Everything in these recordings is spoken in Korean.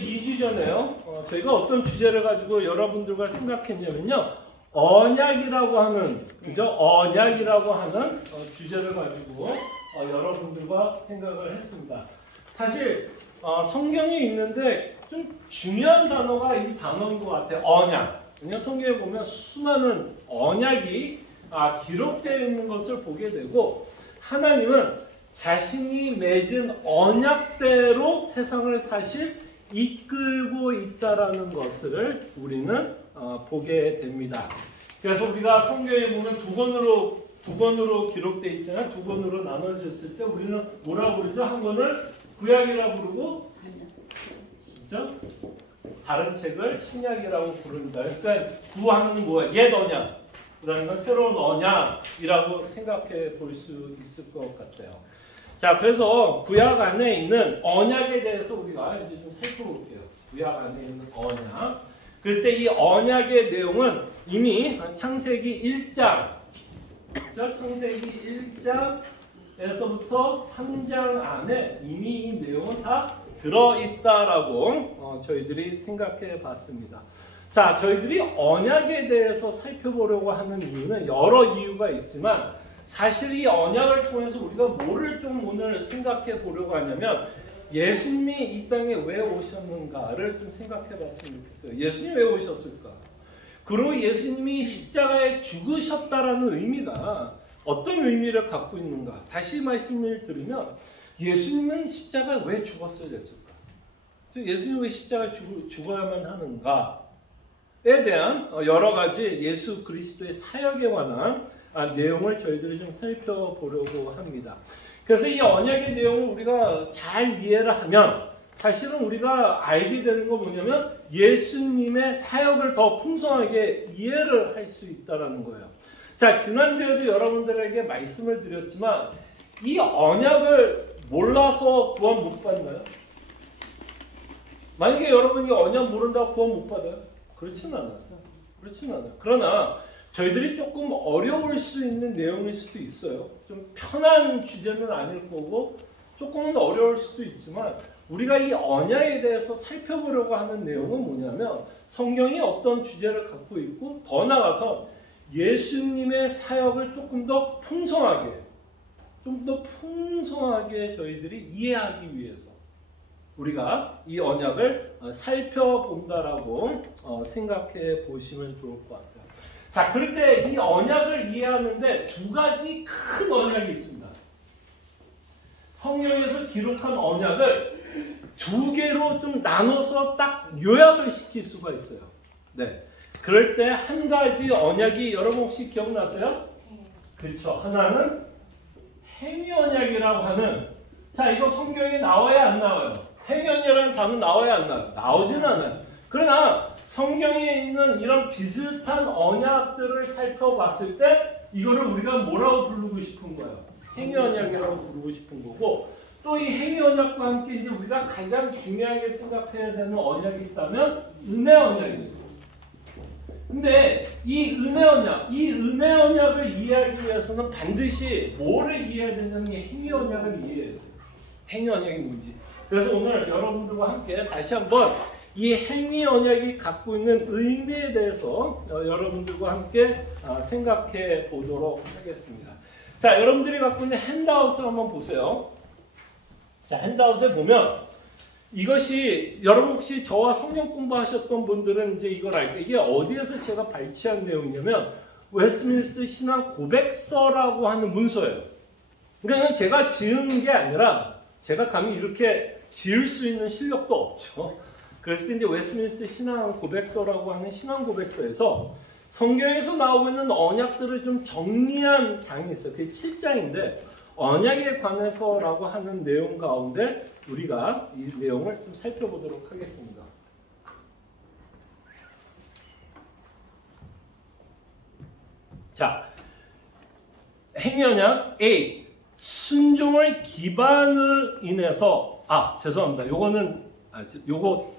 2주 전에요. 저희가 어떤 주제를 가지고 여러분들과 생각했냐면요. 언약이라고 하는, 그죠? 언약이라고 하는 주제를 가지고 여러분들과 생각을 했습니다. 사실 성경에 있는데 좀 중요한 단어가 이 단어인 것 같아요. 언약. 성경에 보면 수많은 언약이 기록되어 있는 것을 보게 되고, 하나님은 자신이 맺은 언약대로 세상을 사실 이끌고 있다라는 것을 우리는 보게 됩니다. 그래서 우리가 성경에 보면 두 권으로 기록되어 있잖아요. 두 권으로 나눠졌을 때 우리는 뭐라고 부르죠? 한 권을 구약이라고 부르고, 그렇죠? 다른 책을 신약이라고 부릅니다. 그러니까 구하는 뭐야? 옛 언약. 그러는 건 새로운 언약이라고 생각해 볼 수 있을 것 같아요. 자, 그래서 구약 안에 있는 언약에 대해서 우리가 이제 좀 살펴볼게요. 구약 안에 있는 언약. 글쎄 이 언약의 내용은 이미 창세기 1장, 창세기 1장에서부터 3장 안에 이미 이 내용은 다 들어있다라고 저희들이 생각해 봤습니다. 자, 저희들이 언약에 대해서 살펴보려고 하는 이유는 여러 이유가 있지만, 사실 이 언약을 통해서 우리가 뭐를 좀 오늘 생각해 보려고 하냐면, 예수님이 이 땅에 왜 오셨는가를 좀 생각해 봤으면 좋겠어요. 예수님이 왜 오셨을까? 그리고 예수님이 십자가에 죽으셨다라는 의미가 어떤 의미를 갖고 있는가? 다시 말씀을 드리면, 예수님은 십자가에 왜 죽었어야 됐을까? 예수님이 왜 십자가에 죽어야만 하는가? 에 대한 여러 가지 예수 그리스도의 사역에 관한 내용을 저희들이 좀 살펴보려고 합니다. 그래서 이 언약의 내용을 우리가 잘 이해를 하면 사실은 우리가 알게 되는 건 뭐냐면 예수님의 사역을 더 풍성하게 이해를 할 수 있다는 거예요. 자, 지난주에도 여러분들에게 말씀을 드렸지만 이 언약을 몰라서 구원 못 받나요? 만약에 여러분이 언약 모른다고 구원 못 받아요? 그렇진 않아요. 그러나 저희들이 조금 어려울 수 있는 내용일 수도 있어요. 좀 편한 주제는 아닐 거고 조금은 어려울 수도 있지만, 우리가 이 언약에 대해서 살펴보려고 하는 내용은 뭐냐면 성경이 어떤 주제를 갖고 있고, 더 나아가서 예수님의 사역을 조금 더 풍성하게 저희들이 이해하기 위해서 우리가 이 언약을 살펴본다라고 생각해 보시면 좋을 것 같아요. 자, 그럴 때 이 언약을 이해하는데 두 가지 큰 언약이 있습니다. 성경에서 기록한 언약을 두 개로 좀 나눠서 딱 요약을 시킬 수가 있어요. 네. 그럴 때 한 가지 언약이 여러분 혹시 기억나세요? 그렇죠. 하나는 행위 언약이라고 하는, 자, 이거 성경에 나와야 안 나와요? 행위 언약이라는 단어 나와야 안 나와요? 나오진 않아요. 그러나 성경에 있는 이런 비슷한 언약들을 살펴봤을 때 이거를 우리가 뭐라고 부르고 싶은 거예요? 행위 언약이라고 부르고 싶은 거고, 또 이 행위 언약과 함께 이제 우리가 가장 중요하게 생각해야 되는 언약이 있다면 은혜 언약입니다. 근데 이 은혜 언약을 이해하기 위해서는 반드시 뭐를 이해해야 되냐면 행위 언약을 이해해야 돼요. 행위 언약이 뭔지. 그래서 오늘 여러분들과 함께 다시 한번 이 행위 언약이 갖고 있는 의미에 대해서 여러분들과 함께 생각해 보도록 하겠습니다. 자, 여러분들이 갖고 있는 핸드아웃을 한번 보세요. 자, 핸드아웃에 보면 이것이, 여러분 혹시 저와 성경 공부하셨던 분들은 이제 이걸 알고, 이게 어디에서 제가 발췌한 내용이냐면 웨스트민스터 신앙 고백서라고 하는 문서예요. 그러니까 제가 지은 게 아니라 제가 감히 이렇게 지을 수 있는 실력도 없죠. 그래서 이제 웨스트민스터 신앙 고백서라고 하는 신앙 고백서에서 성경에서 나오고 있는 언약들을 좀 정리한 장이 있어요. 그게 7장인데 언약에 관해서라고 하는 내용 가운데 우리가 이 내용을 좀 살펴보도록 하겠습니다. 자, 행위언약 A, 순종의 기반을 인해서, 죄송합니다. 요거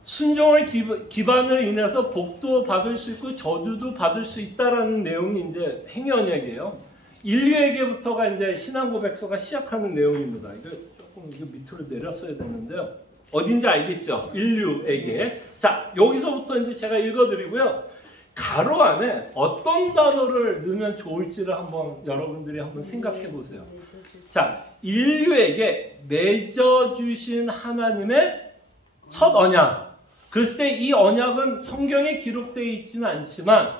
순종의 기반을 인해서 복도 받을 수 있고 저주도 받을 수 있다라는 내용이 이제 행위언약이에요. 인류에게부터가 이제 신앙 고백서가 시작하는 내용입니다. 이거 조금 밑으로 내렸어야 되는데요. 어딘지 알겠죠? 인류에게. 자, 여기서부터 이제 제가 읽어드리고요. 가로 안에 어떤 단어를 넣으면 좋을지를 한번 여러분들이 한번 생각해 보세요. 자, 인류에게 맺어주신 하나님의 첫 언약. 그랬을 때 이 언약은 성경에 기록되어 있지는 않지만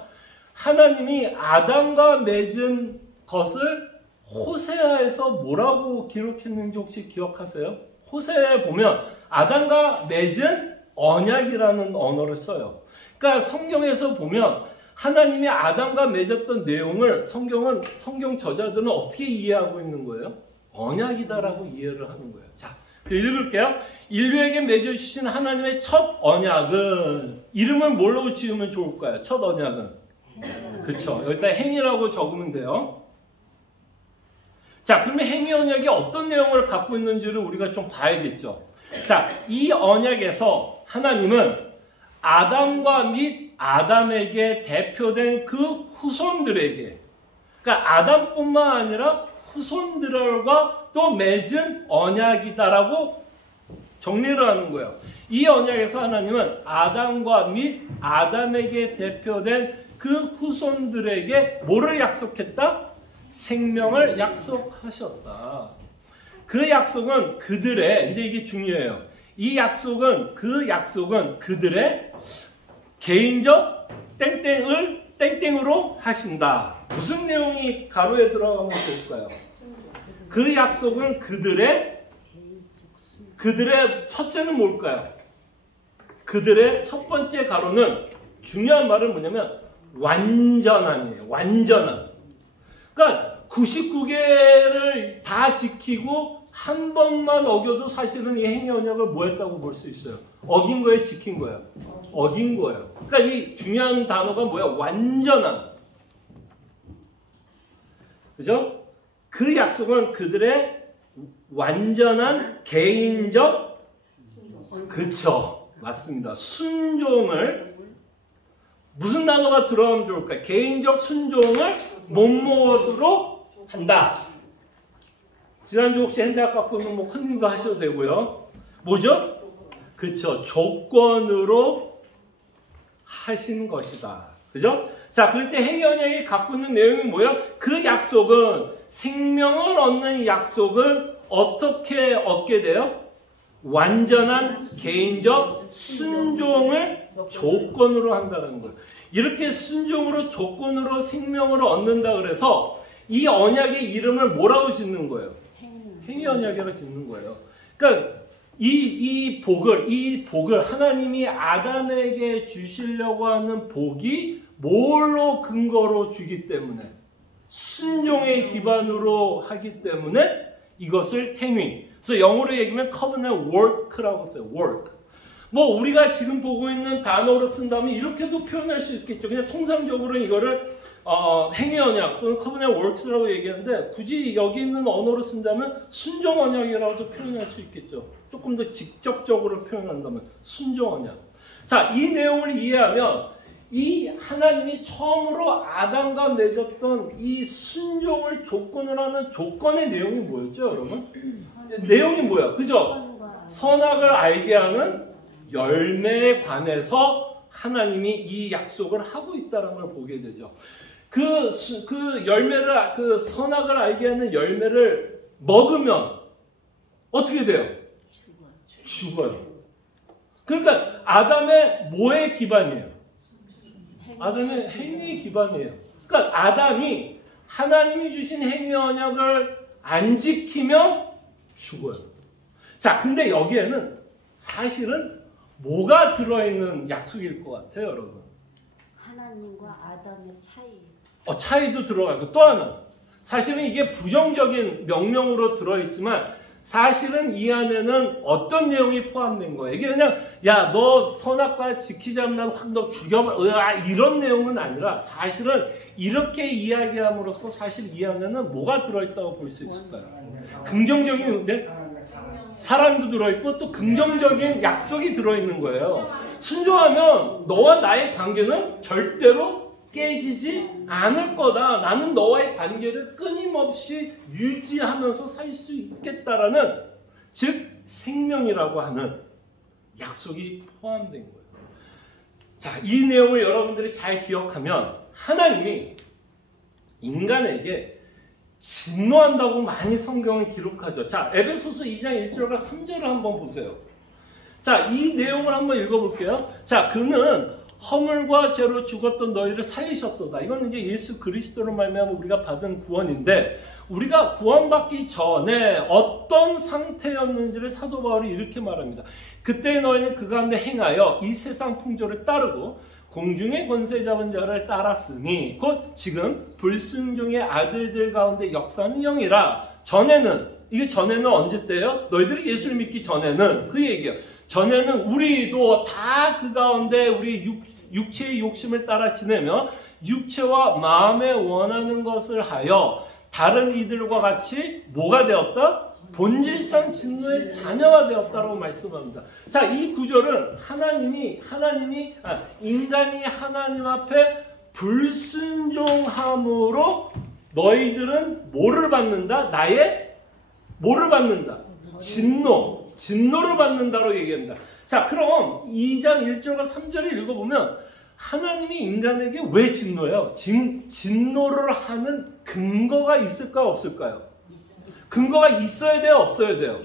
하나님이 아담과 맺은 것을 호세아에서 뭐라고 기록했는지 혹시 기억하세요? 호세아에 보면 아담과 맺은 언약이라는 언어를 써요. 그러니까 성경에서 보면 하나님이 아담과 맺었던 내용을 성경 저자들은 어떻게 이해하고 있는 거예요? 언약이다라고 이해를 하는 거예요. 자, 읽을게요. 인류에게 맺어주신 하나님의 첫 언약은 이름을 뭘로 지으면 좋을까요? 첫 언약은? 그쵸. 여기다 행위라고 적으면 돼요. 자, 그러면 행위 언약이 어떤 내용을 갖고 있는지를 우리가 좀 봐야겠죠. 자, 이 언약에서 하나님은 아담과 및 아담에게 대표된 그 후손들에게, 그러니까 아담뿐만 아니라 후손들과 또 맺은 언약이다라고 정리를 하는 거예요. 이 언약에서 하나님은 아담과 및 아담에게 대표된 그 후손들에게 뭐를 약속했다? 생명을 약속하셨다. 그 약속은 그들의, 이제 이게 중요해요. 이 약속은 그들의 개인적 땡땡을 땡땡으로 하신다. 무슨 내용이 가로에 들어가면 좋을까요? 그 약속은 그들의 첫째는 뭘까요? 그들의 첫 번째 가로는 중요한 말은 뭐냐면 완전한이에요. 완전한. 그러니까 99개를 다 지키고 한 번만 어겨도 사실은 이 행위 언약을 뭐 했다고 볼 수 있어요? 어긴 거예요? 지킨 거예요? 어긴 거예요. 그러니까 이 중요한 단어가 뭐야? 완전한. 그죠? 그 약속은 그들의 완전한 개인적, 그쵸. 맞습니다. 순종을, 무슨 단어가 들어가면 좋을까요? 개인적 순종을 몸무엇으로 한다. 지난주 혹시 핸드학 갖고 있는 뭐 컨닝도 하셔도 되고요. 뭐죠? 그쵸. 조건으로 하신 것이다. 그죠? 자, 그럴 때 행위 언약이 갖고 있는 내용이 뭐예요? 그 약속은, 생명을 얻는 약속은 어떻게 얻게 돼요? 완전한 개인적 순종을 조건으로 한다는 거예요. 이렇게 순종으로 조건으로 생명을 얻는다 그래서 이 언약의 이름을 뭐라고 짓는 거예요? 행위 언약이라고 짓는 거예요. 그러니까 이 복을 하나님이 아담에게 주시려고 하는 복이 뭘로 근거로 주기 때문에, 순종의 기반으로 하기 때문에 이것을 행위. 그래서 영어로 얘기하면 covenant work라고 써요. work. 뭐 우리가 지금 보고 있는 단어로 쓴다면 이렇게도 표현할 수 있겠죠. 그냥 통상적으로 이거를 행위 언약 또는 covenant works라고 얘기하는데 굳이 여기 있는 언어로 쓴다면 순종 언약이라고도 표현할 수 있겠죠. 조금 더 직접적으로 표현한다면 순종 언약. 자, 이 내용을 이해하면 이 하나님이 처음으로 아담과 맺었던 이 순종을 조건으로 하는 조건의 내용이 뭐였죠, 여러분? 내용이 뭐야? 그죠? 선악을 알게 하는 열매에 관해서 하나님이 이 약속을 하고 있다는 걸 보게 되죠. 그 열매를, 그 선악을 알게 하는 열매를 먹으면 어떻게 돼요? 죽어요. 그러니까 아담의 뭐의 기반이에요? 아담의 행위의 기반이에요. 그러니까 아담이 하나님이 주신 행위 언약을 안 지키면 죽어요. 자, 근데 여기에는 사실은 뭐가 들어있는 약속일 것 같아요, 여러분? 하나님과 아담의 차이. 차이도 들어가고 또 하나. 사실은 이게 부정적인 명령으로 들어있지만 사실은 이 안에는 어떤 내용이 포함된 거예요? 이게 그냥 야, 너 선악과 지키자면 난 확 너 죽여버려 이런 내용은 아니라 사실은 이렇게 이야기함으로써 사실 이 안에는 뭐가 들어있다고 볼 수 있을까요? 긍정적인 사랑도 들어있고 또 긍정적인 약속이 들어있는 거예요. 순종하면 너와 나의 관계는 절대로 깨지지 않을 거다. 나는 너와의 관계를 끊임없이 유지하면서 살 수 있겠다라는, 즉 생명이라고 하는 약속이 포함된 거예요. 자, 이 내용을 여러분들이 잘 기억하면 하나님이 인간에게 진노한다고 많이 성경을 기록하죠. 자, 에베소서 2장 1절과 3절을 한번 보세요. 자, 이 내용을 한번 읽어볼게요. 자, 그는 허물과 죄로 죽었던 너희를 살리셨도다. 이건 이제 예수 그리스도로 말미암아 우리가 받은 구원인데, 우리가 구원받기 전에 어떤 상태였는지를 사도 바울이 이렇게 말합니다. 그때 너희는 그 가운데 행하여 이 세상 풍조를 따르고 공중의 권세 잡은 자를 따랐으니 곧 지금 불순종의 아들들 가운데 역사는 영이라. 전에는, 이게 전에는 언제 때요? 너희들이 예수를 믿기 전에는, 그 얘기예요. 전에는 우리도 다 그 가운데 우리 육체의 욕심을 따라 지내며 육체와 마음에 원하는 것을 하여 다른 이들과 같이 뭐가 되었다? 본질상 진노의 자녀가 되었다라고 말씀합니다. 자, 이 구절은 인간이 하나님 앞에 불순종함으로 너희들은 뭐를 받는다? 뭐를 받는다? 진노를 받는다로 얘기합니다. 자, 그럼 2장 1절과 3절을 읽어보면 하나님이 인간에게 왜 진노해요? 진노를 하는 근거가 있을까요? 없을까요? 근거가 있어야 돼요? 없어야 돼요?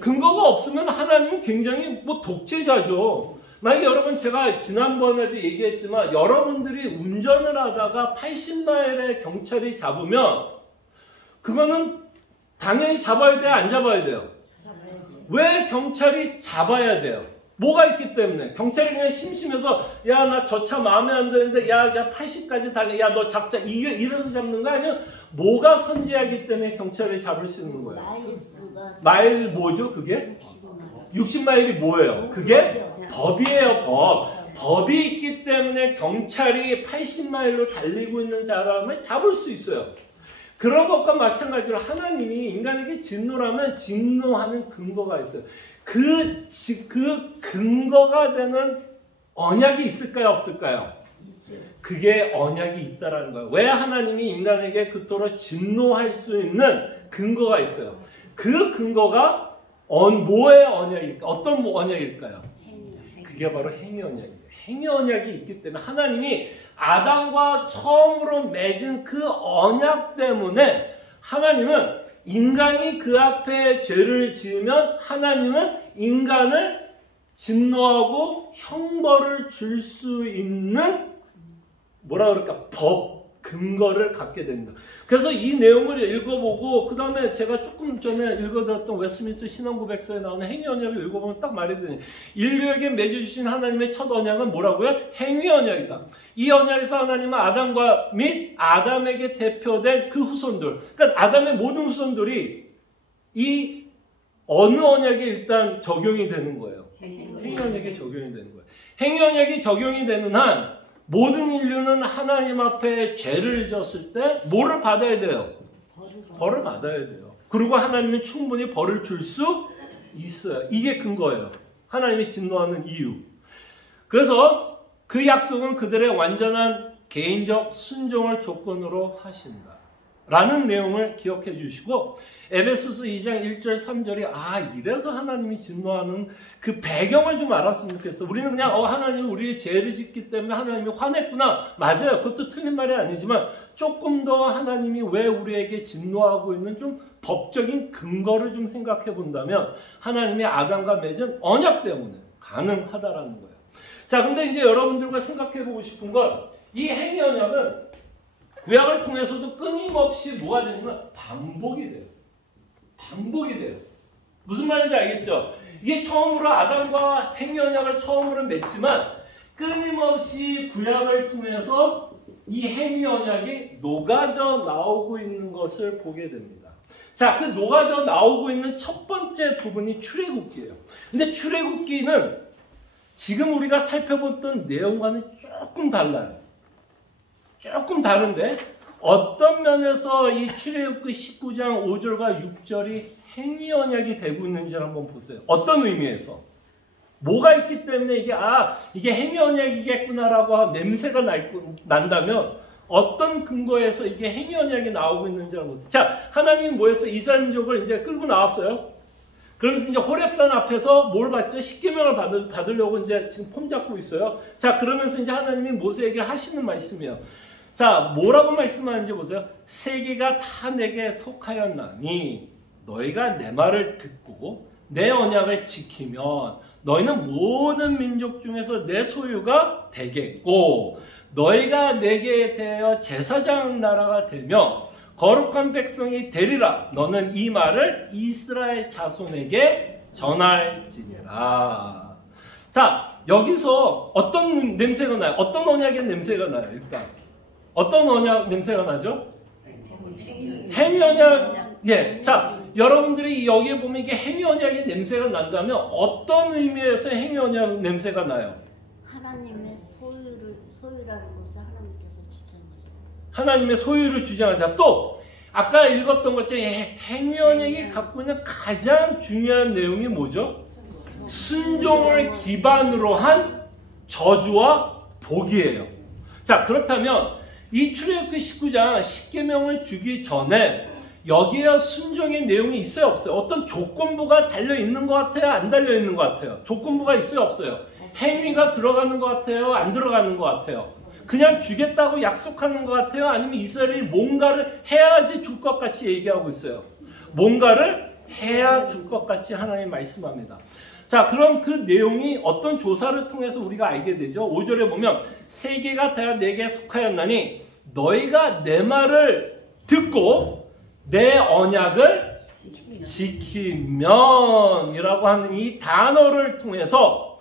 근거가 없으면 하나님은 굉장히 독재자죠. 만약에 여러분, 제가 지난번에도 얘기했지만 여러분들이 운전을 하다가 80마일에 경찰이 잡으면 그거는 당연히 잡아야 돼요? 안 잡아야 돼요? 왜 경찰이 잡아야 돼요? 뭐가 있기 때문에. 경찰이 그냥 심심해서 야, 나 저 차 마음에 안 드는데 야 80까지 달려. 야, 너 잡자. 이래서 잡는 거 아니야? 뭐가 선지하기 때문에 경찰이 잡을 수 있는 거예요? 마일 뭐죠? 그게? 60마일이 뭐예요? 그게 법이에요. 법이 있기 때문에 경찰이 80마일로 달리고 있는 사람을 잡을 수 있어요. 그런 것과 마찬가지로 하나님이 인간에게 진노라면 진노하는 근거가 있어요. 그 근거가 되는 언약이 있을까요? 없을까요? 그게 언약이 있다라는 거예요. 왜 하나님이 인간에게 그토록 진노할 수 있는 근거가 있어요. 그 근거가 뭐의 언약일까? 어떤 언약일까요? 그게 바로 행위 언약이에요. 행위 언약이 있기 때문에 하나님이 아담과 처음으로 맺은 그 언약 때문에 하나님은 인간이 그 앞에 죄를 지으면 하나님은 인간을 진노하고 형벌을 줄 수 있는 근거를 갖게 됩니다. 그래서 이 내용을 읽어보고 그 다음에 제가 조금 전에 읽어드렸던 웨스트민스터 신앙고백서에 나오는 행위 언약을 읽어보면 딱 말이 되니 인류에게 맺어주신 하나님의 첫 언약은 뭐라고요? 행위 언약이다. 이 언약에서 하나님은 아담과 및 아담에게 대표된 그 후손들, 그러니까 아담의 모든 후손들이 이 어느 언약에 일단 적용이 되는 거예요? 행위 언약에 적용이 되는 거예요. 행위 언약이 적용이 되는 한 모든 인류는 하나님 앞에 죄를 졌을 때 뭐를 받아야 돼요? 벌을 받아야 돼요. 그리고 하나님은 충분히 벌을 줄 수 있어요. 이게 근거예요. 하나님이 진노하는 이유. 그래서 그 약속은 그들의 완전한 개인적 순종을 조건으로 하신다 라는 내용을 기억해 주시고, 에베소서 2장 1절 3절이 이래서 하나님이 진노하는 그 배경을 좀 알았으면 좋겠어. 우리는 그냥 하나님이 우리의 죄를 짓기 때문에 하나님이 화냈구나. 맞아요. 그것도 틀린 말이 아니지만 조금 더 하나님이 왜 우리에게 진노하고 있는 좀 법적인 근거를 좀 생각해 본다면 하나님이 아담과 맺은 언약 때문에 가능하다라는 거예요. 자, 근데 이제 여러분들과 생각해 보고 싶은 건 이 행위 언약은 구약을 통해서도 끊임없이 뭐가 되냐면 반복이 돼요. 무슨 말인지 알겠죠? 이게 처음으로 아담과 행위 언약을 처음으로 맺지만 끊임없이 구약을 통해서 이 행위 언약이 녹아져 나오고 있는 것을 보게 됩니다. 자, 그 녹아져 나오고 있는 첫 번째 부분이 출애굽기예요. 근데 출애굽기는 지금 우리가 살펴봤던 내용과는 조금 달라요. 조금 다른데 어떤 면에서 이 출애굽기 19장 5절과 6절이 행위 언약이 되고 있는지 한번 보세요. 어떤 의미에서? 뭐가 있기 때문에 이게 행위 언약이겠구나라고 냄새가 난다면 어떤 근거에서 이게 행위 언약이 나오고 있는지 한번 보세요. 자, 하나님이 뭐했어요? 이스라엘 민족을 이제 끌고 나왔어요. 그러면서 이제 호렙산 앞에서 뭘 받죠? 십계명을 받으려고 이제 지금 폼 잡고 있어요. 자, 그러면서 이제 하나님이 모세에게 하시는 말씀이에요. 자, 뭐라고 말씀하는지 보세요. 세계가 다 내게 속하였나니 너희가 내 말을 듣고 내 언약을 지키면 너희는 모든 민족 중에서 내 소유가 되겠고 너희가 내게 대하여 제사장 나라가 되며 거룩한 백성이 되리라. 너는 이 말을 이스라엘 자손에게 전할지니라. 자, 여기서 어떤 냄새가 나요? 어떤 언약의 냄새가 나요? 일단 어떤 언약 냄새가 나죠? 행위 언약. 예. 자, 여러분들이 여기에 보면 이게 행위 언약의 냄새가 난다면 어떤 의미에서 행위 언약 냄새가 나요? 하나님의 소유라는 것을 하나님께서 주장하셨어요. 하나님의 소유를 주장하자. 또 아까 읽었던 것 중에 행위 언약이 갖고 있는 가장 중요한 내용이 뭐죠? 순종을 기반으로 한 저주와 복이에요. 자, 그렇다면 이 출애굽기 19장 10계명을 주기 전에 여기에 순종의 내용이 있어요, 없어요? 어떤 조건부가 달려있는 것 같아요? 안 달려있는 것 같아요? 조건부가 있어요, 없어요? 행위가 들어가는 것 같아요? 안 들어가는 것 같아요? 그냥 주겠다고 약속하는 것 같아요? 아니면 이스라엘이 뭔가를 해야지 줄 것 같이 얘기하고 있어요? 뭔가를 해야 줄 것 같이 하나님 말씀합니다. 자, 그럼 그 내용이 어떤 조사를 통해서 우리가 알게 되죠? 5절에 보면 세계가 다 내게 속하였나니 너희가 내 말을 듣고 내 언약을 지키면 이라고 하는 이 단어를 통해서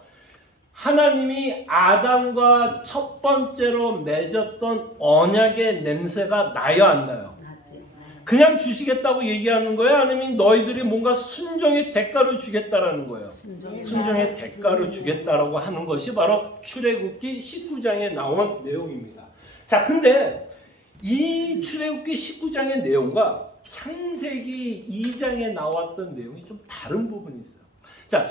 하나님이 아담과 첫 번째로 맺었던 언약의 냄새가 나요, 안 나요? 그냥 주시겠다고 얘기하는 거예요? 아니면 너희들이 뭔가 순종의 대가를 주겠다라는 거예요? 순종의 대가를 주겠다라고 하는 것이 바로 출애굽기 19장에 나온 내용입니다. 자, 근데 이 출애굽기 19장의 내용과 창세기 2장에 나왔던 내용이 좀 다른 부분이 있어요. 자,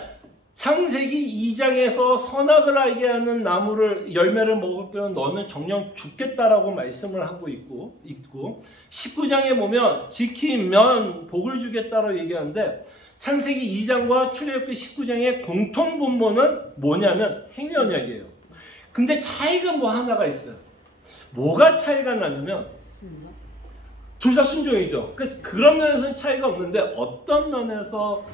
창세기 2장에서 선악을 알게 하는 나무를 열매를 먹을 때는 너는 정녕 죽겠다라고 말씀을 하고 있고 19장에 보면 지키면 복을 주겠다라고 얘기하는데 창세기 2장과 출애굽기 19장의 공통 분모는 뭐냐면 행위 언약이에요. 근데 차이가 뭐 하나가 있어요. 뭐가 차이가 나냐면 둘 다 순종이죠. 그런 면에서는 차이가 없는데 어떤 면에서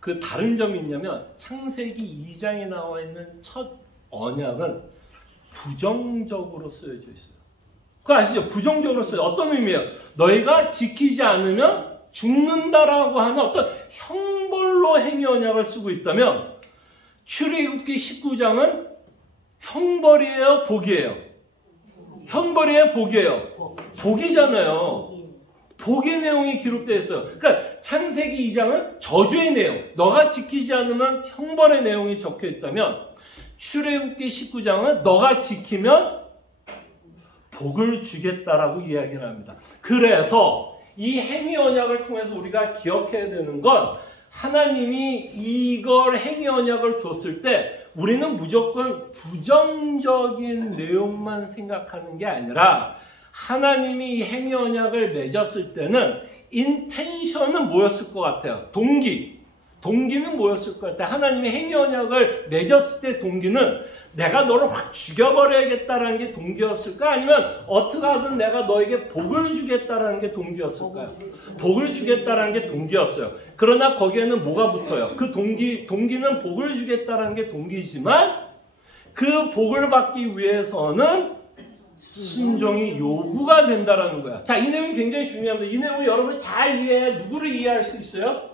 그 다른 점이 있냐면 창세기 2장에 나와 있는 첫 언약은 부정적으로 쓰여져 있어요. 그거 아시죠? 부정적으로 써요. 어떤 의미예요? 너희가 지키지 않으면 죽는다라고 하는 어떤 형벌로 행위 언약을 쓰고 있다면 출애굽기 19장은 형벌이에요? 복이에요? 형벌이에요? 복이에요? 복이잖아요. 복의 내용이 기록되어 있어요. 그러니까 창세기 2장은 저주의 내용, 너가 지키지 않으면 형벌의 내용이 적혀 있다면 출애굽기 19장은 너가 지키면 복을 주겠다라고 이야기를 합니다. 그래서 이 행위 언약을 통해서 우리가 기억해야 되는 건 하나님이 이걸 행위 언약을 줬을 때 우리는 무조건 부정적인 내용만 생각하는 게 아니라 하나님이 행위 언약을 맺었을 때는 인텐션은 뭐였을 것 같아요? 동기는 뭐였을 것 같아요? 하나님이 행위 언약을 맺었을 때 동기는 내가 너를 확 죽여버려야겠다라는 게 동기였을까? 아니면 어떻게 하든 내가 너에게 복을 주겠다라는 게 동기였을까요? 복을 주겠다라는 게 동기였어요. 그러나 거기에는 뭐가 붙어요? 그 동기는 복을 주겠다라는 게 동기지만 그 복을 받기 위해서는 순종이 요구가 된다라는 거야. 자, 이 내용이 굉장히 중요합니다. 이 내용을 여러분이 잘 이해해야 누구를 이해할 수 있어요?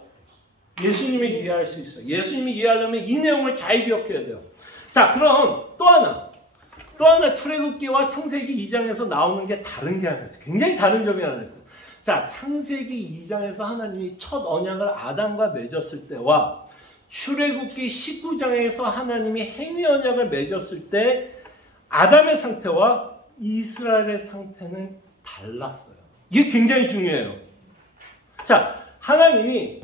예수님을 이해할 수 있어요. 예수님을 이해하려면 이 내용을 잘 기억해야 돼요. 자, 그럼 또 하나 출애굽기와 창세기 2장에서 나오는 게 다른 게 하나 있어요. 굉장히 다른 점이 하나 있어요. 자, 창세기 2장에서 하나님이 첫 언약을 아담과 맺었을 때와 출애굽기 19장에서 하나님이 행위 언약을 맺었을 때 아담의 상태와 이스라엘의 상태는 달랐어요. 이게 굉장히 중요해요. 자, 하나님이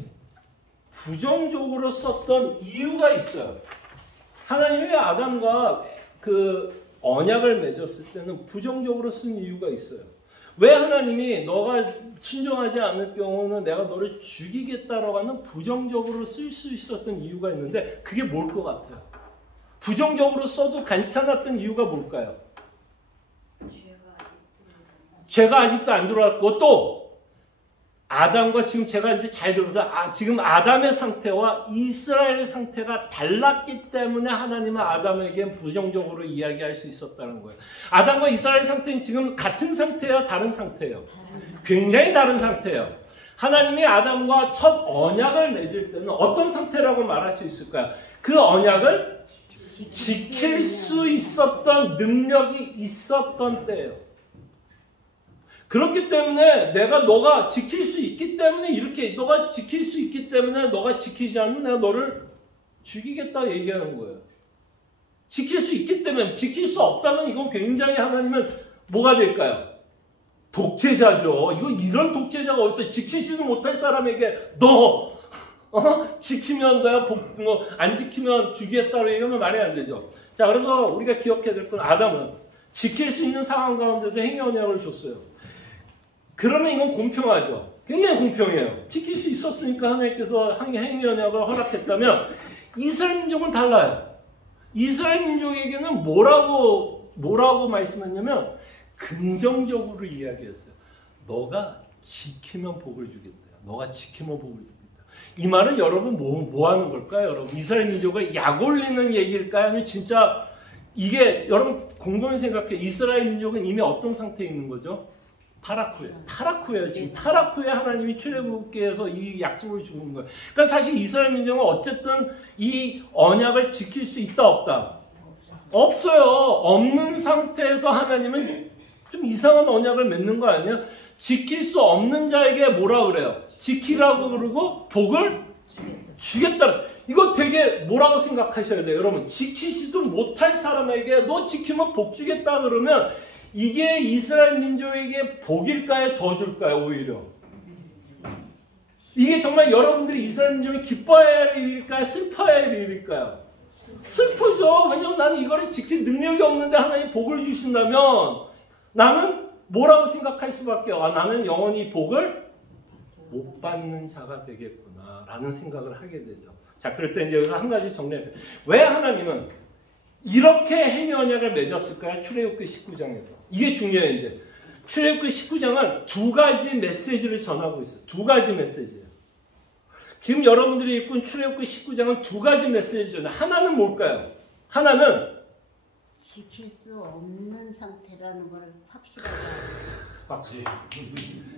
부정적으로 썼던 이유가 있어요. 하나님이 아담과 그 언약을 맺었을 때는 부정적으로 쓴 이유가 있어요. 왜 하나님이 너가 순종하지 않을 경우는 내가 너를 죽이겠다라고 하는 부정적으로 쓸 수 있었던 이유가 있는데 그게 뭘 것 같아요? 부정적으로 써도 괜찮았던 이유가 뭘까요? 죄가 아직도 안 들어왔고 또 아담과 지금 제가 이제 잘 들어서 지금 아담의 상태와 이스라엘의 상태가 달랐기 때문에 하나님은 아담에게 부정적으로 이야기할 수 있었다는 거예요. 아담과 이스라엘 상태는 지금 같은 상태예요? 다른 상태예요? 굉장히 다른 상태예요. 하나님이 아담과 첫 언약을 맺을 때는 어떤 상태라고 말할 수 있을까요? 그 언약을 지킬 수 있었던 능력이 있었던 때예요. 그렇기 때문에 너가 지킬 수 있기 때문에 너가 지킬 수 있기 때문에 너가 지키지 않으면 내가 너를 죽이겠다 얘기하는 거예요. 지킬 수 있기 때문에. 지킬 수 없다면 이건 굉장히 하나님은 뭐가 될까요? 독재자죠. 이런 독재자가 어딨어요? 지키지도 못할 사람에게 지키면 내가 안 지키면 죽이겠다고 얘기하면 말이 안 되죠. 자, 그래서 우리가 기억해야 될 건 아담은 지킬 수 있는 상황 가운데서 행위 언약을 줬어요. 그러면 이건 공평하죠. 굉장히 공평해요. 지킬 수 있었으니까 하나님께서 행위 언약을 허락했다면 이스라엘 민족은 달라요. 이스라엘 민족에게는 뭐라고 말씀했냐면 긍정적으로 이야기했어요. 너가 지키면 복을 주겠다. 너가 지키면 복을 주겠다. 이 말은 여러분 뭐 하는 걸까요? 여러분 이스라엘 민족을 약 올리는 얘기일까요? 아니면 진짜 이게 여러분 곰곰이 생각해. 이스라엘 민족은 이미 어떤 상태에 있는 거죠? 타락후예요. 지금 타락후에 하나님이 출애굽기에서 이 약속을 주는 거예요. 그러니까 사실 이스라엘 민족은 어쨌든 이 언약을 지킬 수 있다 없다? 없어요. 없는 상태에서 하나님은 좀 이상한 언약을 맺는 거 아니에요? 지킬 수 없는 자에게 뭐라 그래요? 지키라고 그러고 복을 주겠다. 이거 되게 뭐라고 생각하셔야 돼요. 여러분 지키지도 못할 사람에게 너 지키면 복 주겠다 그러면 이게 이스라엘 민족에게 복일까요? 저줄까요? 오히려. 이게 정말 여러분들이 이스라엘 민족이 기뻐해야 할 일일까요? 슬퍼해야 할 일일까요? 슬프죠. 왜냐면 나는 이거를 지킬 능력이 없는데 하나님 복을 주신다면 나는 뭐라고 생각할 수밖에 없어요. 나는 영원히 복을 못 받는 자가 되겠구나 라는 생각을 하게 되죠. 자, 그럴 때 이제 여기서 한 가지 정리할게요. 왜 하나님은 이렇게 행위 언약을 맺었을까요? 출애굽기 19장에서. 이게 중요해요, 이제. 출애굽기 19장은 두 가지 메시지를 전하고 있어요. 두 가지 메시지예요. 지금 여러분들이 읽은 출애굽기 19장은 두 가지 메시지를 전해요. 하나는 뭘까요? 하나는 지킬 수 없는 상태라는 걸 확실하게.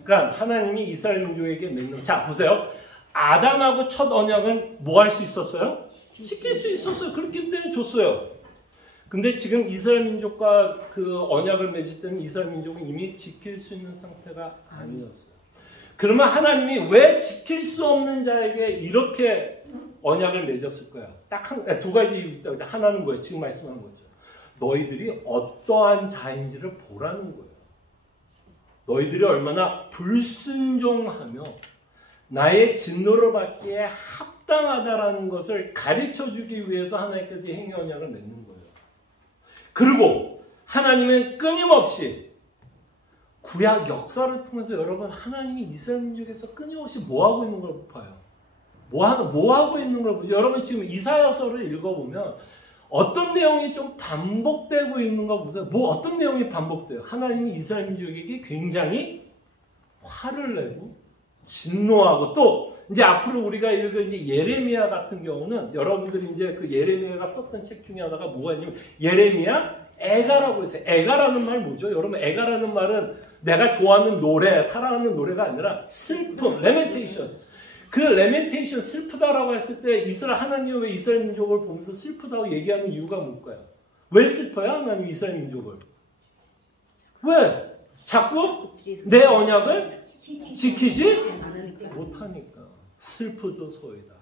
그러니까 하나님이 이스라엘 민족에게 맺는. 자, 보세요. 아담하고 첫 언약은 뭐 할 수 있었어요? 지킬 수 있었어요. 그렇기 때문에 줬어요. 근데 지금 이스라엘 민족과 그 언약을 맺을 때는 이스라엘 민족은 이미 지킬 수 있는 상태가 아니었어요. 그러면 하나님이 왜 지킬 수 없는 자에게 이렇게 언약을 맺었을까요? 딱 두 가지 이유 있다고. 하나는 뭐예요? 지금 말씀하는 거죠. 너희들이 어떠한 자인지를 보라는 거예요. 너희들이 얼마나 불순종하며 나의 진노를 받기에 합당하다라는 것을 가르쳐주기 위해서 하나님께서 행위 언약을 맺는 거예요. 그리고 하나님은 끊임없이 구약 역사를 통해서 여러분 하나님이 이스라엘 민족에서 끊임없이 뭐하고 있는 걸 봐요. 뭐하고 있는 걸 보죠. 여러분 지금 이사야서를 읽어보면 어떤 내용이 좀 반복되고 있는 거 보세요. 어떤 내용이 반복돼요? 하나님이 이스라엘 민족에게 굉장히 화를 내고 진노하고 또 이제 앞으로 우리가 읽은 이제 예레미야 같은 경우는 여러분들이 이제 그 예레미야가 썼던 책 중에 하나가 뭐가 있냐면 예레미야 애가라고 했어요. 애가라는 말 뭐죠? 여러분 애가라는 말은 내가 좋아하는 노래, 사랑하는 노래가 아니라 슬픔, 레멘테이션. 그 레멘테이션 슬프다라고 했을 때 하나님은 왜 이스라엘 민족을 보면서 슬프다고 얘기하는 이유가 뭘까요? 왜 슬퍼요? 하나님 이스라엘 민족을. 왜? 자꾸 내 언약을 지키지 못하니까 슬프도소이다.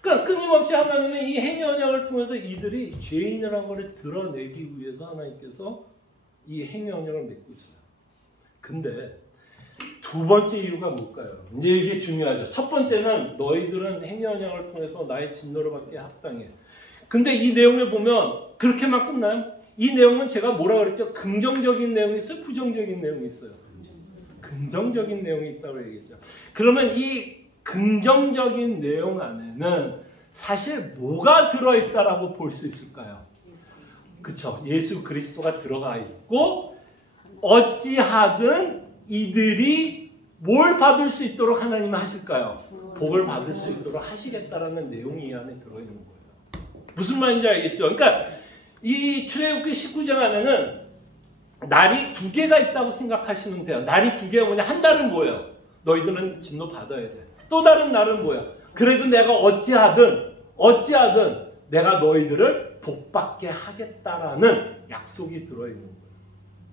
그러니까 끊임없이 하나님은 이 행위 언약을 통해서 이들이 죄인이라는 것을 드러내기 위해서 하나님께서 이 행위 언약을 맺고 있어요. 근데 두 번째 이유가 뭘까요? 이제 이게 중요하죠. 첫 번째는 너희들은 행위 언약을 통해서 나의 진노를 받기에 합당해. 근데 이 내용을 보면 그렇게만 끝나요? 이 내용은 제가 뭐라 그랬죠? 긍정적인 내용이 있어요? 부정적인 내용이 있어요? 긍정적인 내용이 있다고 얘기했죠. 그러면 이 긍정적인 내용 안에는 사실 뭐가 들어있다라고 볼 수 있을까요? 그쵸. 예수 그리스도가 들어가 있고, 어찌하든 이들이 뭘 받을 수 있도록 하나님은 하실까요? 복을 받을 수 있도록 하시겠다라는 내용이 이 안에 들어있는 거예요. 무슨 말인지 알겠죠? 그러니까 이 출애굽기 19장 안에는 날이 두 개가 있다고 생각하시면 돼요. 날이 두 개가 뭐냐? 한 날은 뭐예요? 너희들은 진노 받아야 돼. 또 다른 날은 뭐야? 그래도 내가 어찌하든 내가 너희들을 복받게 하겠다라는 약속이 들어있는 거예요.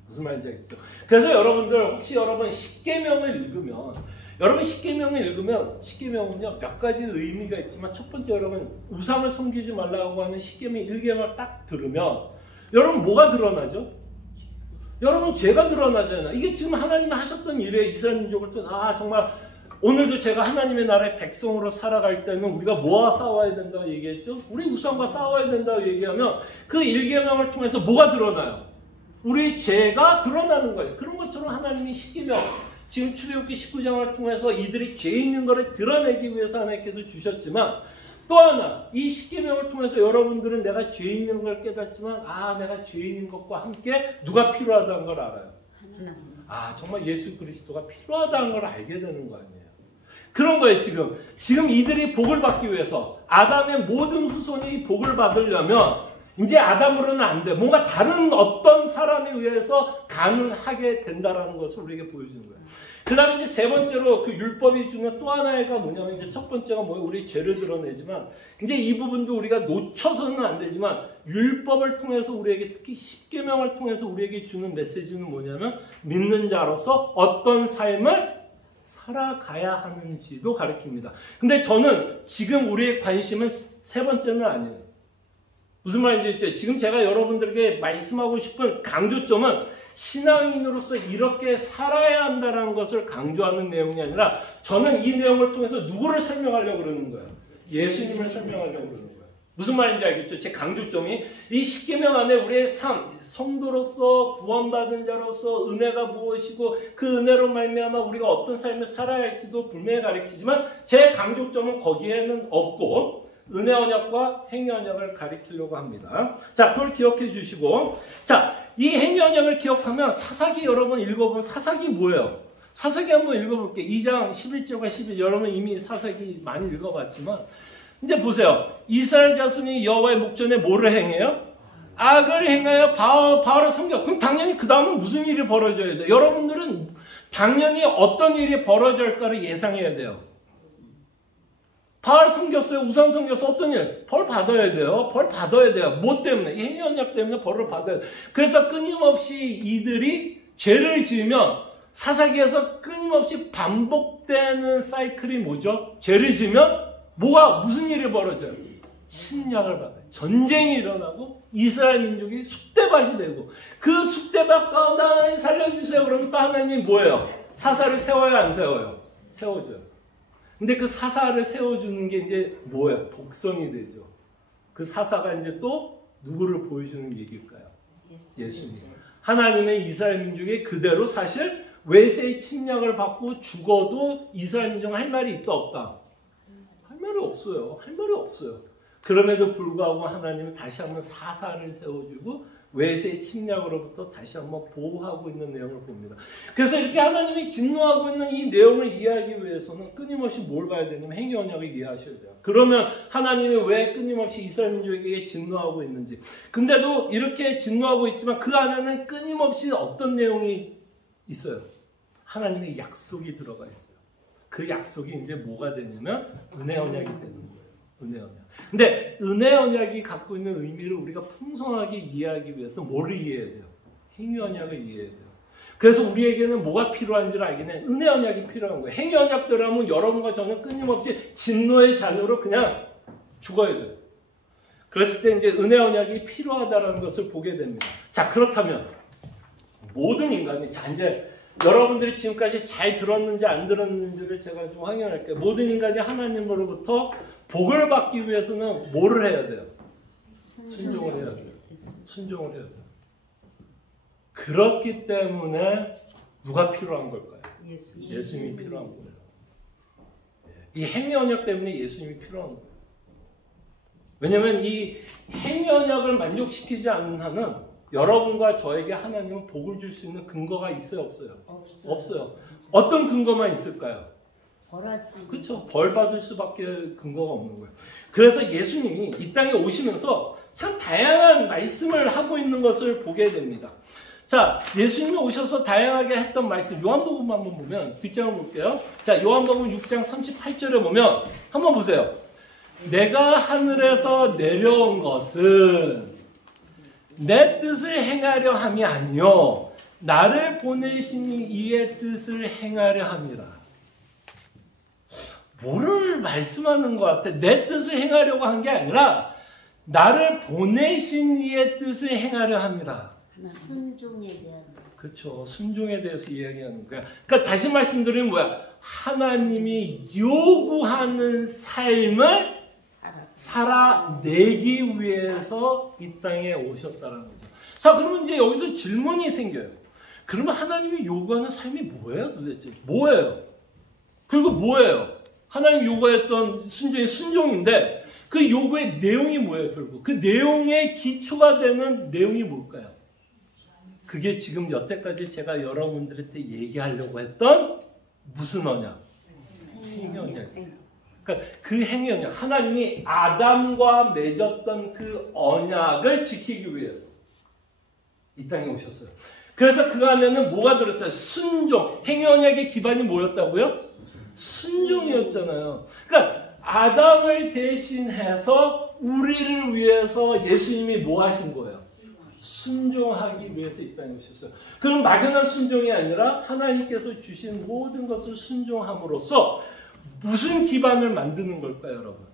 무슨 말인지 알겠죠? 그래서 여러분들 혹시 여러분 십계명을 읽으면 십계명은요 몇 가지 의미가 있지만 첫 번째 여러분 우상을 섬기지 말라고 하는 십계명 1계명을 딱 들으면 여러분 뭐가 드러나죠? 여러분 죄가 드러나잖아요. 이게 지금 하나님이 하셨던 일이에요. 이스라엘 민족을 또 정말 오늘도 제가 하나님의 나라의 백성으로 살아갈 때는 우리가 뭐와 싸워야 된다고 얘기했죠? 우리 우상과 싸워야 된다고 얘기하면 그 1계명을 통해서 뭐가 드러나요? 우리 죄가 드러나는 거예요. 그런 것처럼 하나님이 십계명 지금 출애굽기 19장을 통해서 이들이 죄 있는 것을 드러내기 위해서 하나님께서 주셨지만 또 하나 이 십계명을 통해서 여러분들은 내가 죄 있는 걸 깨닫지만 내가 죄 있는 것과 함께 누가 필요하다는 걸 알아요. 정말 예수 그리스도가 필요하다는 걸 알게 되는 거 아니에요. 그런 거예요. 지금 이들이 복을 받기 위해서 아담의 모든 후손이 복을 받으려면 이제 아담으로는 안 돼. 뭔가 다른 어떤 사람에 의해서 가능하게 된다라는 것을 우리에게 보여주는 거예요. 그 다음에 이제 세 번째로 그 율법이 주는 또 하나가 뭐냐면 이제 첫 번째가 뭐예요? 우리 죄를 드러내지만 이제 이 부분도 우리가 놓쳐서는 안 되지만 율법을 통해서 우리에게 특히 십계명을 통해서 우리에게 주는 메시지는 뭐냐면 믿는 자로서 어떤 삶을 살아가야 하는지도 가르칩니다. 근데 저는 지금 우리의 관심은 세 번째는 아니에요. 무슨 말인지 지금 제가 여러분들에게 말씀하고 싶은 강조점은 신앙인으로서 이렇게 살아야 한다는 것을 강조하는 내용이 아니라 저는 이 내용을 통해서 누구를 설명하려고 그러는 거예요? 예수님을 설명하려고 그러는 거예요. 무슨 말인지 알겠죠? 제 강조점이 이 십계명 안에 우리의 삶, 성도로서 구원받은 자로서 은혜가 무엇이고 그 은혜로 말미암아 우리가 어떤 삶을 살아야 할지도 분명히 가르치지만 제 강조점은 거기에는 없고 은혜 언약과 행위 언약을 가리키려고 합니다. 자, 그걸 기억해 주시고 자, 이 행위 언약을 기억하면 사사기 여러분 읽어보면 사사기 뭐예요? 사사기 한번 읽어볼게요. 2장 11절과 12절 여러분 이미 사사기 많이 읽어봤지만 이제 보세요. 이스라엘 자손이 여호와의 목전에 뭐를 행해요? 악을 행하여 바알을 섬겨. 그럼 당연히 그 다음은 무슨 일이 벌어져야 돼요? 여러분들은 당연히 어떤 일이 벌어질까를 예상해야 돼요. 바알 섬겼어요. 우상 섬겼어. 어떤 일? 벌 받아야 돼요. 벌 받아야 돼요. 뭐 때문에? 행위 언약 때문에 벌을 받아야 돼요. 그래서 끊임없이 이들이 죄를 지으면 사사기에서 끊임없이 반복되는 사이클이 뭐죠? 죄를 지으면 무슨 일이 벌어져요? 침략을 받아요. 전쟁이 일어나고 이스라엘 민족이 쑥대밭이 되고 그 쑥대밭 가운데 하나님 살려주세요. 그러면 또 하나님이 뭐예요? 사사를 세워요? 안 세워요? 세워줘요. 근데 그 사사를 세워주는 게 이제 뭐예요? 복선이 되죠. 그 사사가 이제 또 누구를 보여주는 얘기일까요? 예수님. 하나님의 이스라엘 민족이 그대로 사실 외세의 침략을 받고 죽어도 이스라엘 민족은 할 말이 있다 없다? 할 말이 없어요. 할 말이 없어요. 그럼에도 불구하고 하나님은 다시 한번 사사를 세워주고 외세의 침략으로부터 다시 한번 보호하고 있는 내용을 봅니다. 그래서 이렇게 하나님이 진노하고 있는 이 내용을 이해하기 위해서는 끊임없이 뭘 봐야 되냐면 행위 언약을 이해하셔야 돼요. 그러면 하나님이 왜 끊임없이 이스라엘 민족에게 진노하고 있는지. 근데도 이렇게 진노하고 있지만 그 안에는 끊임없이 어떤 내용이 있어요? 하나님의 약속이 들어가 있어요. 그 약속이 이제 뭐가 되냐면 은혜 언약이 되는 거예요. 은혜 언약. 근데 은혜 언약이 갖고 있는 의미를 우리가 풍성하게 이해하기 위해서 뭐를 이해해야 돼요? 행위 언약을 이해해야 돼요. 그래서 우리에게는 뭐가 필요한지를 알겠네. 은혜 언약이 필요한 거예요. 행위 언약대로 하면 여러분과 저는 끊임없이 진노의 자녀로 그냥 죽어야 돼요. 그랬을 때 이제 은혜 언약이 필요하다는 것을 보게 됩니다. 자, 그렇다면 모든 인간이 이제 여러분들이 지금까지 잘 들었는지 안 들었는지를 제가 좀 확인할게요. 모든 인간이 하나님으로부터 복을 받기 위해서는 뭐를 해야 돼요? 순종을 해야 돼요. 순종을 해야 돼요. 그렇기 때문에 누가 필요한 걸까요? 예수님이 필요한 거예요. 이 행위 언약 때문에 예수님이 필요한 거예요. 왜냐하면 이 행위 언약을 만족시키지 않는 한은 여러분과 저에게 하나님은 복을 줄 수 있는 근거가 있어요, 없어요? 없어요. 어떤 근거만 있을까요? 그렇죠. 벌 받을 수밖에 근거가 없는 거예요. 그래서 예수님이 이 땅에 오시면서 참 다양한 말씀을 하고 있는 것을 보게 됩니다. 자, 예수님이 오셔서 다양하게 했던 말씀, 요한복음 한번 보면, 뒷장을 볼게요. 자, 요한복음 6장 38절에 보면, 한번 보세요. 내가 하늘에서 내려온 것은 내 뜻을 행하려 함이 아니요 나를 보내신 이의 뜻을 행하려 함이라. 뭐를 말씀하는 것 같아? 내 뜻을 행하려고 한 게 아니라 나를 보내신 이의 뜻을 행하려 함이라. 순종에 대한. 그렇죠. 순종에 대해서 이야기하는 거야. 그러니까 다시 말씀드리면 뭐야? 하나님이 요구하는 삶을 살아내기 위해서 이 땅에 오셨다는 거죠. 자, 그러면 이제 여기서 질문이 생겨요. 그러면 하나님이 요구하는 삶이 뭐예요, 도대체? 뭐예요? 그리고 뭐예요? 하나님 요구했던 순종이 순종인데 그 요구의 내용이 뭐예요, 결국? 그 내용의 기초가 되는 내용이 뭘까요? 그게 지금 여태까지 제가 여러분들한테 얘기하려고 했던 무슨 언약? 행위 언약. 그러니까 그 행위 언약, 하나님이 아담과 맺었던 그 언약을 지키기 위해서 이 땅에 오셨어요. 그래서 그 안에는 뭐가 들었어요? 순종. 행위 언약의 기반이 뭐였다고요? 순종이었잖아요. 그러니까 아담을 대신해서 우리를 위해서 예수님이 뭐 하신 거예요? 순종하기 위해서 이 땅에 오셨어요. 그럼 막연한 순종이 아니라 하나님께서 주신 모든 것을 순종함으로써 무슨 기반을 만드는 걸까요, 여러분?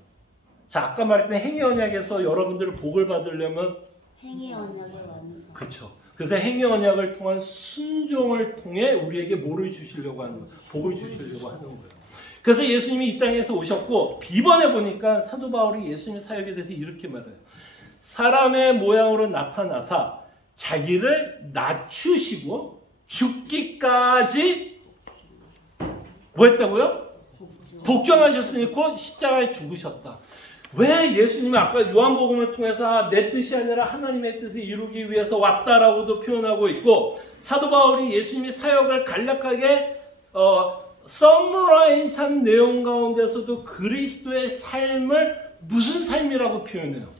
자, 아까 말했던 행위 언약에서 여러분들을 복을 받으려면 행위 언약의 완성. 그렇죠. 그래서 행위 언약을 통한 순종을 통해 우리에게 뭐를 주시려고 하는 거예요? 복을 주시려고 하는 거예요. 그래서 예수님이 이 땅에서 오셨고 비번에 보니까 사도 바울이 예수님의 사역에 대해서 이렇게 말해요. 사람의 모양으로 나타나사 자기를 낮추시고 죽기까지 뭐 했다고요? 복종하셨으니까 십자가에 죽으셨다. 왜 예수님은 아까 요한복음을 통해서 내 뜻이 아니라 하나님의 뜻을 이루기 위해서 왔다라고도 표현하고 있고 사도 바울이 예수님의 사역을 간략하게 서머라이즈한 내용 가운데서도 그리스도의 삶을 무슨 삶이라고 표현해요?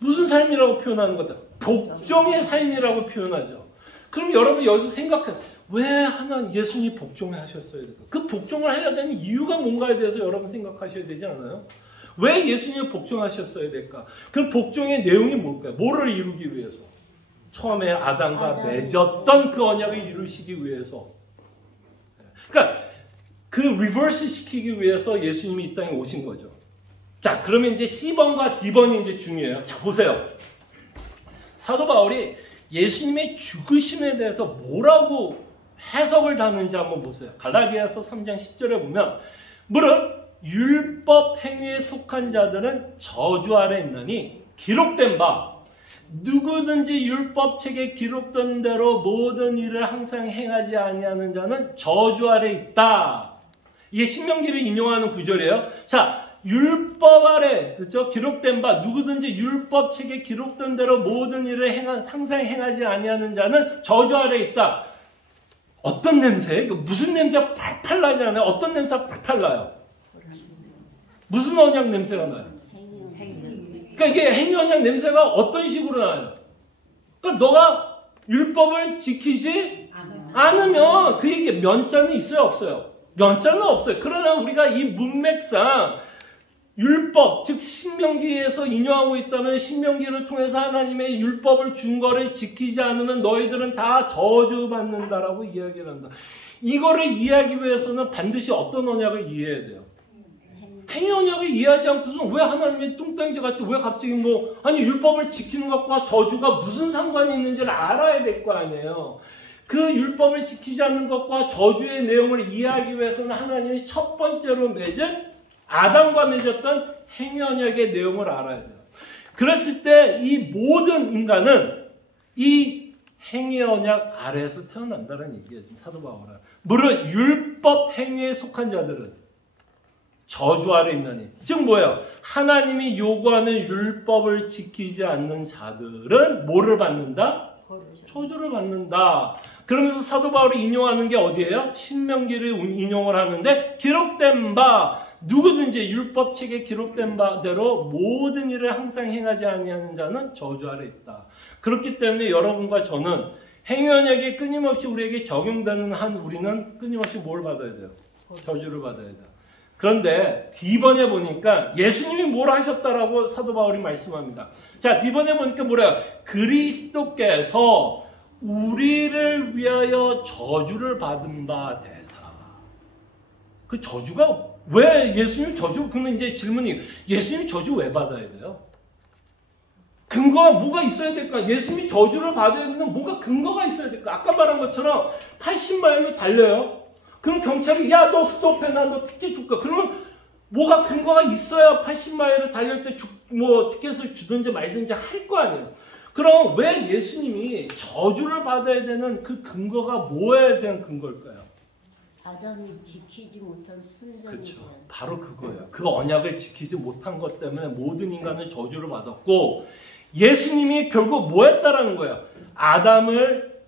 무슨 삶이라고 표현하는 거다? 복종의 삶이라고 표현하죠. 그럼 여러분 여기서 생각해. 왜 하나님 예수님이 복종하셨어야 될까? 그 복종을 해야 되는 이유가 뭔가에 대해서 여러분 생각하셔야 되지 않아요? 왜 예수님이 복종하셨어야 될까? 그럼 복종의 내용이 뭘까요? 뭐를 이루기 위해서? 처음에 아담과 맺었던 그 언약을 이루시기 위해서. 그러니까 그 리버스 시키기 위해서 예수님이 이 땅에 오신 거죠. 자, 그러면 이제 C번과 D번이 이제 중요해요. 자, 보세요. 사도 바울이 예수님의 죽으심에 대해서 뭐라고 해석을 다는지 한번 보세요. 갈라디아서 3장 10절에 보면 무릇 율법 행위에 속한 자들은 저주 아래 있나니 기록된 바 누구든지 율법책에 기록된 대로 모든 일을 항상 행하지 아니하는 자는 저주 아래 있다. 이게 신명기를 인용하는 구절이에요. 자, 율법 아래 그렇죠? 기록된 바 누구든지 율법책에 기록된 대로 모든 일을 항상 행하지 아니하는 자는 저주 아래 있다. 어떤 냄새? 이거 무슨 냄새가 팔팔 나지 않아요? 어떤 냄새가 팔팔 나요? 무슨 언약 냄새가 나요? 그러니까 이게 행위 언약 냄새가 어떤 식으로 나요? 그러니까 너가 율법을 지키지 않으면 그 얘기 면자는 있어요, 없어요? 면자는 없어요. 그러나 우리가 이 문맥상 율법, 즉 신명기에서 인용하고 있다면 신명기를 통해서 하나님의 율법을 준 거를 지키지 않으면 너희들은 다 저주받는다라고 이야기를 한다. 이거를 이해하기 위해서는 반드시 어떤 언약을 이해해야 돼요? 행위 언약을 이해하지 않고서 왜 하나님의 뚱땅지 같이 왜 갑자기 아니 율법을 지키는 것과 저주가 무슨 상관이 있는지를 알아야 될 거 아니에요. 그 율법을 지키지 않는 것과 저주의 내용을 이해하기 위해서는 하나님이 첫 번째로 맺은 아담과 맺었던 행위 언약의 내용을 알아야 돼요. 그랬을 때 이 모든 인간은 이 행위 언약 아래에서 태어난다는 얘기예요. 지금 사도 바울은. 물론 율법 행위에 속한 자들은 저주 아래 있나니. 즉 뭐예요? 하나님이 요구하는 율법을 지키지 않는 자들은 뭐를 받는다? 저주를 받는다. 그러면서 사도 바울이 인용하는 게 어디예요? 신명기를 인용을 하는데 기록된 바 누구든지 율법책에 기록된 바대로 모든 일을 항상 행하지 아니하는 자는 저주 아래 있다. 그렇기 때문에 여러분과 저는 행위 언약이 끊임없이 우리에게 적용되는 한 우리는 끊임없이 뭘 받아야 돼요? 저주를 받아야 돼요. 그런데 D번에 보니까 예수님이 뭘 하셨다라고 사도 바울이 말씀합니다. 자, D번에 보니까 뭐래요? 그리스도께서 우리를 위하여 저주를 받은 바 되사. 그 저주가 왜 예수님 저주? 그러면 이제 질문이 예수님 저주 왜 받아야 돼요? 근거가 뭐가 있어야 될까? 예수님이 저주를 받아야 되는 뭔가 근거가 있어야 될까? 아까 말한 것처럼 80마일로 달려요. 그럼 경찰이 야 너 스톱해 나 너 티켓 줄까? 그러면 뭐가 근거가 있어야 80마일을 달릴 때 뭐 티켓을 주든지 말든지 할 거 아니에요. 그럼 왜 예수님이 저주를 받아야 되는 그 근거가 뭐에 대한 근거일까요? 아담이 지키지 못한 순전에 그렇죠. 대한 바로 그거예요. 그 언약을 지키지 못한 것 때문에 모든 인간은 저주를 받았고 예수님이 결국 뭐 했다라는 거예요? 아담을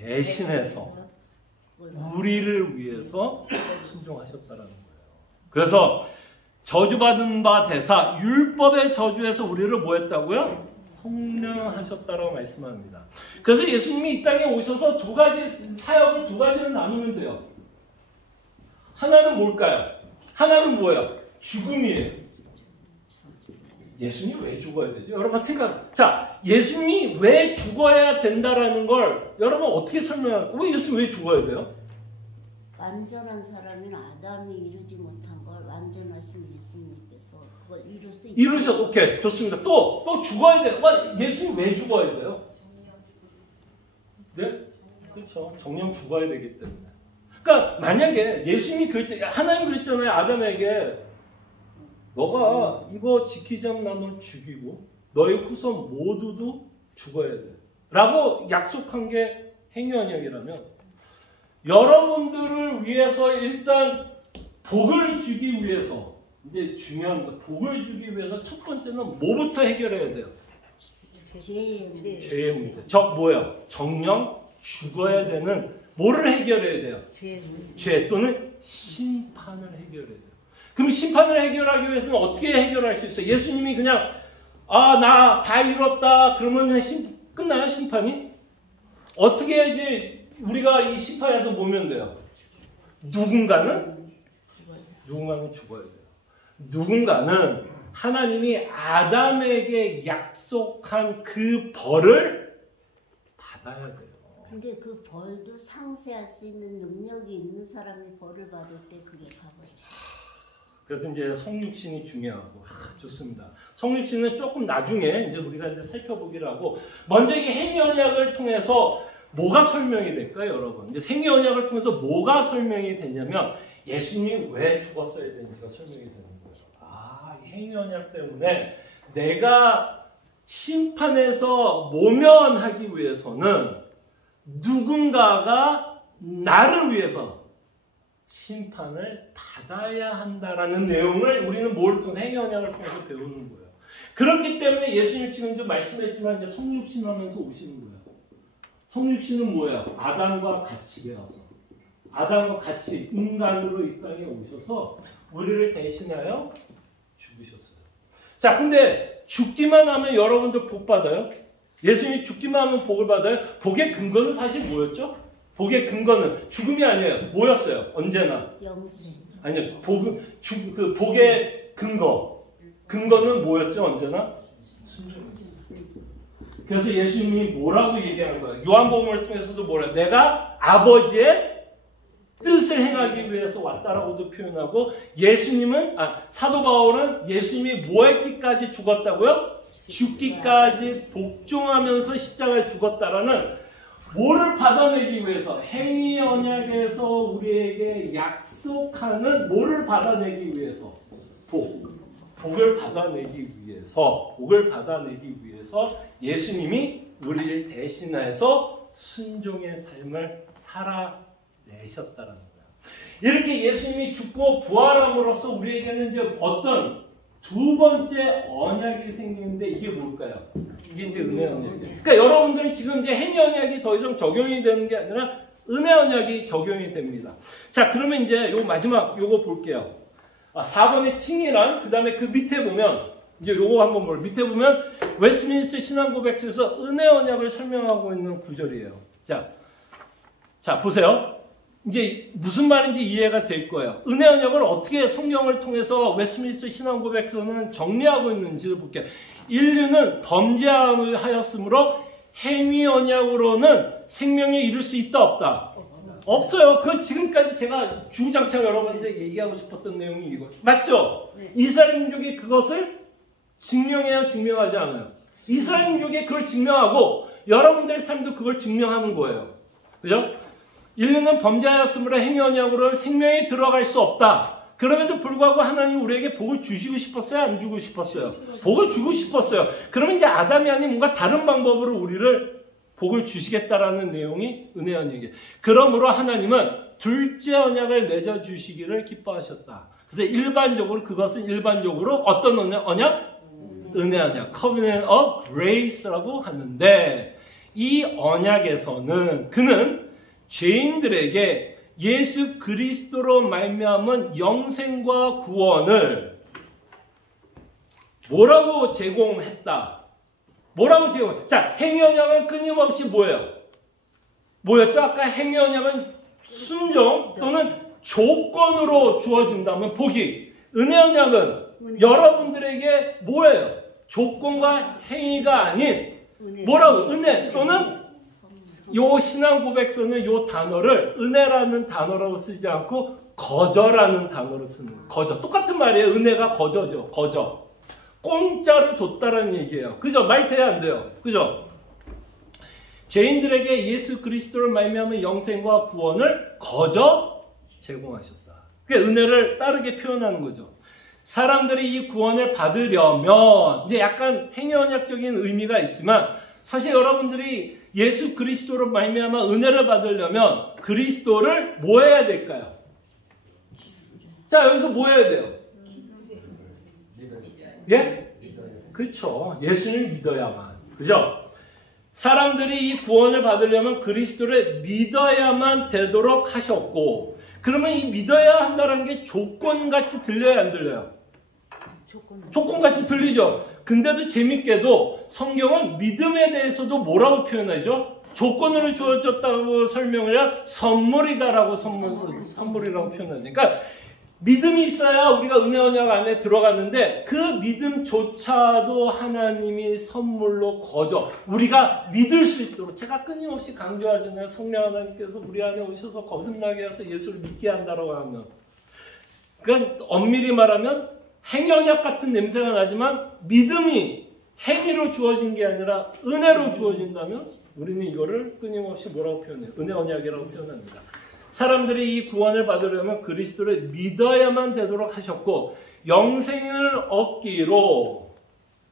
대신해서 우리를 위해서 순종하셨다라는 거예요. 그래서 저주받은 바 대사 율법의 저주에서 우리를 뭐 했다고요? 성령하셨다라고 말씀합니다. 그래서 예수님이 이 땅에 오셔서 두 가지 사역을 두 가지로 나누면 돼요. 하나는 뭘까요? 하나는 뭐예요? 죽음이에요. 예수님이 왜 죽어야 되죠? 여러분 자, 예수님이 왜 죽어야 된다라는 걸 여러분 어떻게 설명할까요? 왜 예수님이 왜 죽어야 돼요? 완전한 사람인 아담이 이루지 못한 걸 완전하신 예수님께서 그걸 이룰 수 있다. 이루셨. 오케이, 좋습니다. 또 죽어야 돼요. 예수님 왜 죽어야 돼요? 네? 그렇죠. 정령 죽어야 되기 때문에. 그러니까 만약에 예수님이 하나님 그랬잖아요. 아담에게 너가 이거 지키지 않으면 나 너 죽이고 너의 후손 모두도 죽어야 돼. 라고 약속한 게 행위 언약이라면 여러분들을 위해서 일단 복을 주기 위해서 이제 중요한 거 복을 주기 위해서 첫 번째는 뭐부터 해결해야 돼요? 죄의 문제. 뭐예요? 정령 죽어야 되는 뭐를 해결해야 돼요? 죄 또는 심판을 해결해야 돼요. 그럼 심판을 해결하기 위해서는 어떻게 해결할 수 있어요? 예수님이 그냥 나 다 이뤘다 그러면 끝나요? 심판이? 어떻게 해야지 우리가 이 심판에서 모면 돼요? 누군가는 죽어야 돼요. 누군가는 하나님이 아담에게 약속한 그 벌을 받아야 돼요. 근데 그 벌도 상쇄할 수 있는 능력이 있는 사람이 벌을 받을 때 그게 값이죠. 그래서 이제 성육신이 중요하고 좋습니다. 성육신은 조금 나중에 이제 우리가 이제 살펴보기로 하고 먼저 이 행위 언약을 통해서 뭐가 설명이 될까요, 여러분? 이제 행위 언약을 통해서 뭐가 설명이 되냐면 예수님이 왜 죽었어야 되는지가 설명이 되는 거예요. 이 행위 언약 때문에 내가 심판에서 모면하기 위해서는 누군가가 나를 위해서 심판을 받아야 한다라는 내용을 우리는 뭘 통해서 행위 언약을 통해서 배우는 거예요. 그렇기 때문에 예수님 지금 좀 말씀했지만 이제 성육신 하면서 오시는 거예요. 성육신은 뭐예요? 아담과 같이 되어서 아담과 같이 인간으로 이 땅에 오셔서 우리를 대신하여 죽으셨어요. 자, 근데 죽기만 하면 여러분들 복 받아요? 예수님이 죽기만 하면 복을 받아요? 복의 근거는 사실 뭐였죠? 복의 근거는 죽음이 아니에요. 뭐였어요? 언제나. 영생. 아니요. 복의 근거는 뭐였죠? 언제나? 그래서 예수님이 뭐라고 얘기하는 거예요? 요한복음을 통해서도 뭐래요? 내가 아버지의 뜻을 행하기 위해서 왔다라고도 표현하고 예수님은 사도 바울은 예수님이 뭐 했기까지 죽었다고요? 죽기까지 복종하면서 십자가에 죽었다라는 뭐를 받아내기 위해서 행위 언약에서 우리에게 약속하는 뭐를 받아내기 위해서 복을 받아내기 위해서 예수님이 우리를 대신해서 순종의 삶을 살아내셨다는 거예요. 이렇게 예수님이 죽고 부활함으로써 우리에게는 이제 어떤 두 번째 언약이 생기는데 이게 뭘까요? 이게 이제 은혜 언약이에요. 그러니까 여러분들은 지금 이제 행위 언약이 더 이상 적용이 되는 게 아니라 은혜 언약이 적용이 됩니다. 자, 그러면 이제 요 마지막 요거 볼게요. 4번의 칭이란, 그 다음에 그 밑에 보면 이제 요거 한번 볼게요. 밑에 보면 웨스트민스터 신앙고백서에서 은혜 언약을 설명하고 있는 구절이에요. 자 보세요. 이제 무슨 말인지 이해가 될 거예요. 은혜 언약을 어떻게 성경을 통해서 웨스트민스터 신앙고백서는 정리하고 있는지를 볼게요. 인류는 범죄함을 하였으므로 행위 언약으로는 생명에 이를 수 있다 없다? 없어요. 그 지금까지 제가 주구장창 여러분한테 얘기하고 싶었던 내용이 이거 맞죠? 이스라엘 민족이 그것을 증명해야 증명하지 않아요. 이스라엘 민족이 그걸 증명하고 여러분들의 삶도 그걸 증명하는 거예요. 그죠? 인류는 범죄하였으므로 행위 언약으로는 생명에 들어갈 수 없다. 그럼에도 불구하고 하나님 우리에게 복을 주시고 싶었어요? 안 주고 싶었어요? 복을 주고 싶었어요. 그러면 이제 아담이 아닌 뭔가 다른 방법으로 우리를 복을 주시겠다라는 내용이 은혜 언약이에요. 그러므로 하나님은 둘째 언약을 맺어주시기를 기뻐하셨다. 그래서 그것은 일반적으로 어떤 언약? 은혜 언약, Covenant of Grace라고 하는데 이 언약에서는 그는 죄인들에게 예수 그리스도로 말미암은 영생과 구원을 뭐라고 제공했다? 뭐라고 제공? 자, 행위 언약은 끊임없이 뭐예요? 뭐였죠? 아까 행위 언약은 순종 또는 조건으로 주어진다면 복이. 은혜 언약은 여러분들에게 뭐예요? 조건과 행위가 아닌 뭐라고? 은혜 또는 요 신앙 고백서는 요 단어를 은혜라는 단어라고 쓰지 않고 거저라는 단어로 쓰는 거예요. 거저. 똑같은 말이에요. 은혜가 거저죠. 거저. 공짜로 줬다라는 얘기예요. 그죠? 말 돼야 안 돼요. 그죠? 죄인들에게 예수 그리스도를 말미암은 영생과 구원을 거저 제공하셨다. 그게 은혜를 따르게 표현하는 거죠. 사람들이 이 구원을 받으려면 이제 약간 행위언약적인 의미가 있지만 사실 여러분들이 예수 그리스도로 말미암아 은혜를 받으려면 그리스도를 뭐 해야 될까요? 자, 여기서 뭐 해야 돼요? 예? 그렇죠. 예수를 믿어야만. 그죠? 사람들이 이 구원을 받으려면 그리스도를 믿어야만 되도록 하셨고, 그러면 이 믿어야 한다는 게 조건같이 들려야 안 들려요? 조건같이 들리죠. 근데도 재밌게도 성경은 믿음에 대해서도 뭐라고 표현하죠? 조건으로 주어졌다고 설명을 해야 선물이다라고 선물이라고 표현하죠. 그러니까 믿음이 있어야 우리가 은혜 언약 안에 들어갔는데 그 믿음조차도 하나님이 선물로 거저 우리가 믿을 수 있도록 제가 끊임없이 강조하잖아요. 성령 하나님께서 우리 안에 오셔서 거듭나게 해서 예수를 믿게 한다라고 하면 그러니까 엄밀히 말하면 행언약 같은 냄새가 나지만 믿음이 행위로 주어진 게 아니라 은혜로 주어진다면 우리는 이거를 끊임없이 뭐라고 표현해요? 은혜 언약이라고 표현합니다. 사람들이 이 구원을 받으려면 그리스도를 믿어야만 되도록 하셨고 영생을 얻기로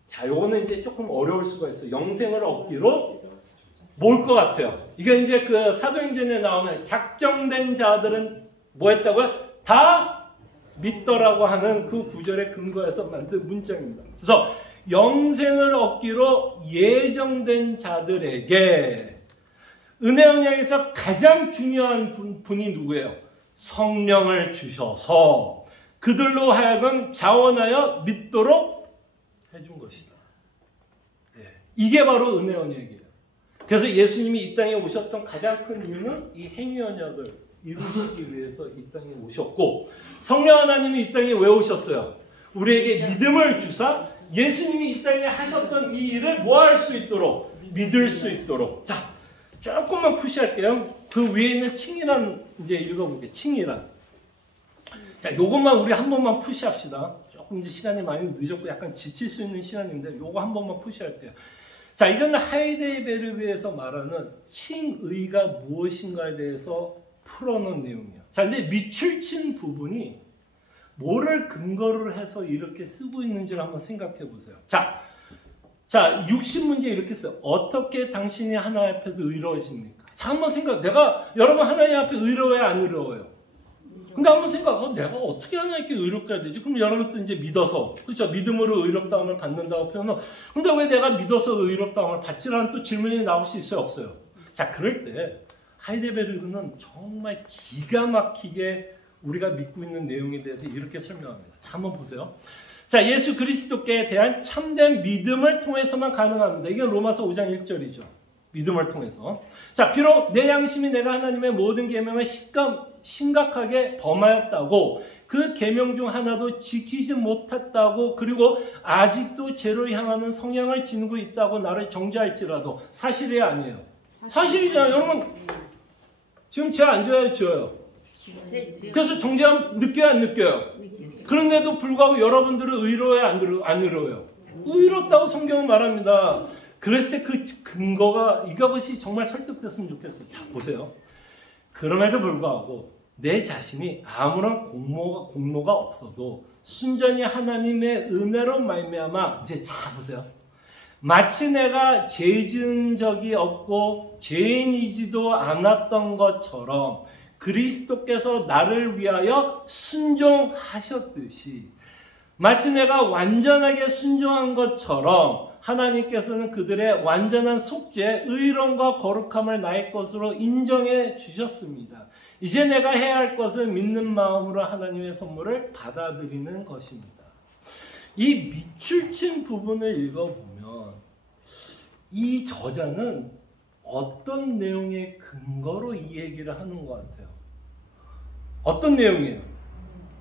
자 요거는 이제 조금 어려울 수가 있어요. 영생을 얻기로 뭘 것 같아요? 이게 이제 그 사도행전에 나오는 작정된 자들은 뭐 했다고요? 다 믿더라고 하는 그 구절의 근거에서 만든 문장입니다. 그래서 영생을 얻기로 예정된 자들에게 은혜 언약에서 가장 중요한 분이 누구예요? 성령을 주셔서 그들로 하여금 자원하여 믿도록 해준 것이다. 네. 이게 바로 은혜 언약이에요. 그래서 예수님이 이 땅에 오셨던 가장 큰 이유는 이 행위 언약을 이루시기 위해서 이 땅에 오셨고 성령 하나님이 이 땅에 왜 오셨어요? 우리에게 믿음을 주사 예수님이 이 땅에 하셨던 이 일을 뭐 할 수 있도록 믿을 수 있도록 자 조금만 푸시할게요. 그 위에 있는 칭이란 이제 읽어볼게요. 칭이란 자 요것만 우리 한 번만 푸시합시다. 조금 이제 시간이 많이 늦었고 약간 지칠 수 있는 시간인데 요거 한 번만 푸시할게요. 자 이거는 하이데이베르크에서 말하는 칭의가 무엇인가에 대해서 풀어놓은 내용이에요. 자, 근데 밑줄 친 부분이 뭐를 근거를 해서 이렇게 쓰고 있는지를 한번 생각해 보세요. 자, 자, 60문제 이렇게 써요. 어떻게 당신이 하나님 앞에서 의로워집니까? 자, 한번 내가 여러분 하나님 앞에 의로워요, 안 의로워요? 근데 한번 내가 어떻게 하나님께 의롭게 해야 되지? 그럼 여러분도 이제 믿어서, 그렇죠? 믿음으로 의롭다함을 받는다고 표현하면, 근데 왜 내가 믿어서 의롭다함을 받지라는 또 질문이 나올 수 있어요, 없어요? 자, 그럴 때 하이데베르그는 정말 기가 막히게 우리가 믿고 있는 내용에 대해서 이렇게 설명합니다. 자, 한번 보세요. 자, 예수 그리스도께 대한 참된 믿음을 통해서만 가능합니다. 이게 로마서 5장 1절이죠. 믿음을 통해서. 자, 비록 내 양심이 내가 하나님의 모든 계명을 심각하게 범하였다고, 그 계명 중 하나도 지키지 못했다고, 그리고 아직도 죄로 향하는 성향을 지니고 있다고 나를 정죄할지라도 사실이에요, 아니에요? 사실이잖아요. 여러분 지금 죄 안 져요, 지어요? 그래서 정죄함 느껴요, 안 느껴요? 그런데도 불구하고 여러분들은 의로워요, 안 의로워요? 의롭다고 성경은 말합니다. 그랬을 때 그 근거가 이것이 정말 설득됐으면 좋겠어요. 자, 보세요. 그럼에도 불구하고 내 자신이 아무런 공로가 없어도 순전히 하나님의 은혜로 말미암아, 이제 자 보세요. 마치 내가 죄 지은 적이 없고 죄인이지도 않았던 것처럼 그리스도께서 나를 위하여 순종하셨듯이, 마치 내가 완전하게 순종한 것처럼 하나님께서는 그들의 완전한 속죄, 의로움과 거룩함을 나의 것으로 인정해 주셨습니다. 이제 내가 해야 할 것은 믿는 마음으로 하나님의 선물을 받아들이는 것입니다. 이 밑줄친 부분을 읽어보면 이 저자는 어떤 내용의 근거로 이 얘기를 하는 것 같아요? 어떤 내용이에요?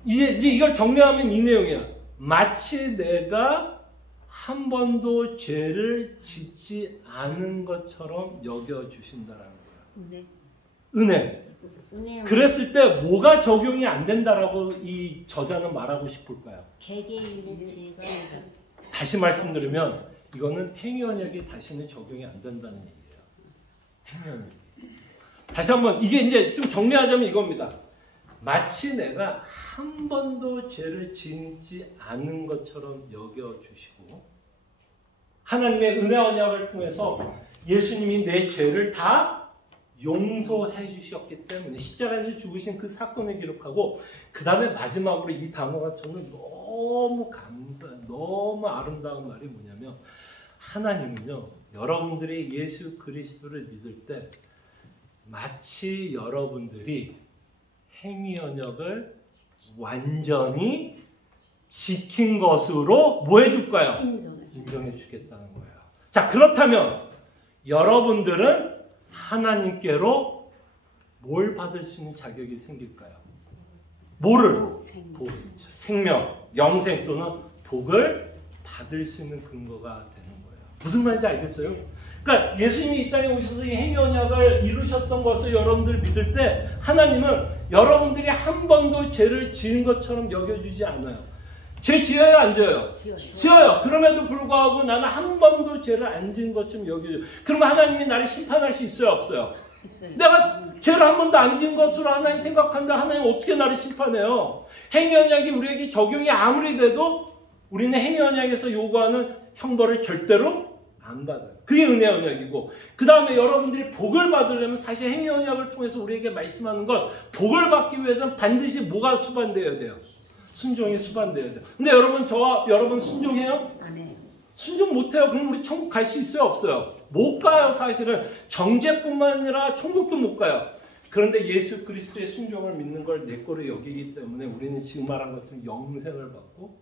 이제 이걸 정리하면 이 내용이야. 마치 내가 한 번도 죄를 짓지 않은 것처럼 여겨주신다라는 거야. 은혜. 그랬을 때 뭐가 적용이 안 된다라고 이 저자는 말하고 싶을까요? 개개인의 죄가. 다시 말씀드리면 이거는 행위 언약이 다시는 적용이 안 된다는 얘기예요. 행위 언약. 다시 한번 이게 이제 좀 정리하자면 이겁니다. 마치 내가 한 번도 죄를 짓지 않은 것처럼 여겨주시고, 하나님의 은혜 언약을 통해서 예수님이 내 죄를 다 용서해 주셨기 때문에 십자가에서 죽으신 그 사건을 기록하고, 그 다음에 마지막으로 이 단어가 저는 너무 너무 아름다운 말이 뭐냐면, 하나님은요 여러분들이 예수 그리스도를 믿을 때 마치 여러분들이 행위 언약을 완전히 지킨 것으로 뭐 해줄까요? 인정해 주겠다는 거예요. 자, 그렇다면 여러분들은 하나님께로 뭘 받을 수 있는 자격이 생길까요? 뭐를? 생명, 영생 또는 복을 받을 수 있는 근거가 되는 거예요. 무슨 말인지 알겠어요? 그러니까 예수님이 이 땅에 오셔서 이 행위 언약을 이루셨던 것을 여러분들 믿을 때 하나님은 여러분들이 한 번도 죄를 지은 것처럼 여겨주지 않아요. 죄 지어요, 안 지어요? 지어요. 그럼에도 불구하고 나는 한 번도 죄를 안 지은 것처럼 여겨줘요. 그러면 하나님이 나를 심판할 수 있어요, 없어요? 내가 죄를 한 번도 안 지은 것으로 하나님 생각한다. 하나님 어떻게 나를 심판해요? 행위 언약이 우리에게 적용이 아무리 돼도 우리는 행위 언약에서 요구하는 형벌을 절대로 안 받아요. 그게 은혜 언약이고, 그 다음에 여러분들이 복을 받으려면 사실 행위 언약을 통해서 우리에게 말씀하는 건, 복을 받기 위해서는 반드시 뭐가 수반되어야 돼요? 순종이 수반되어야 돼요. 근데 여러분 순종해요? 아멘. 순종 못해요. 그럼 우리 천국 갈 수 있어요, 없어요? 못 가요. 사실은 정죄뿐만 아니라 천국도 못 가요. 그런데 예수 그리스도의 순종을 믿는 걸 내 거로 여기기 때문에 우리는 지금 말한 것처럼 영생을 받고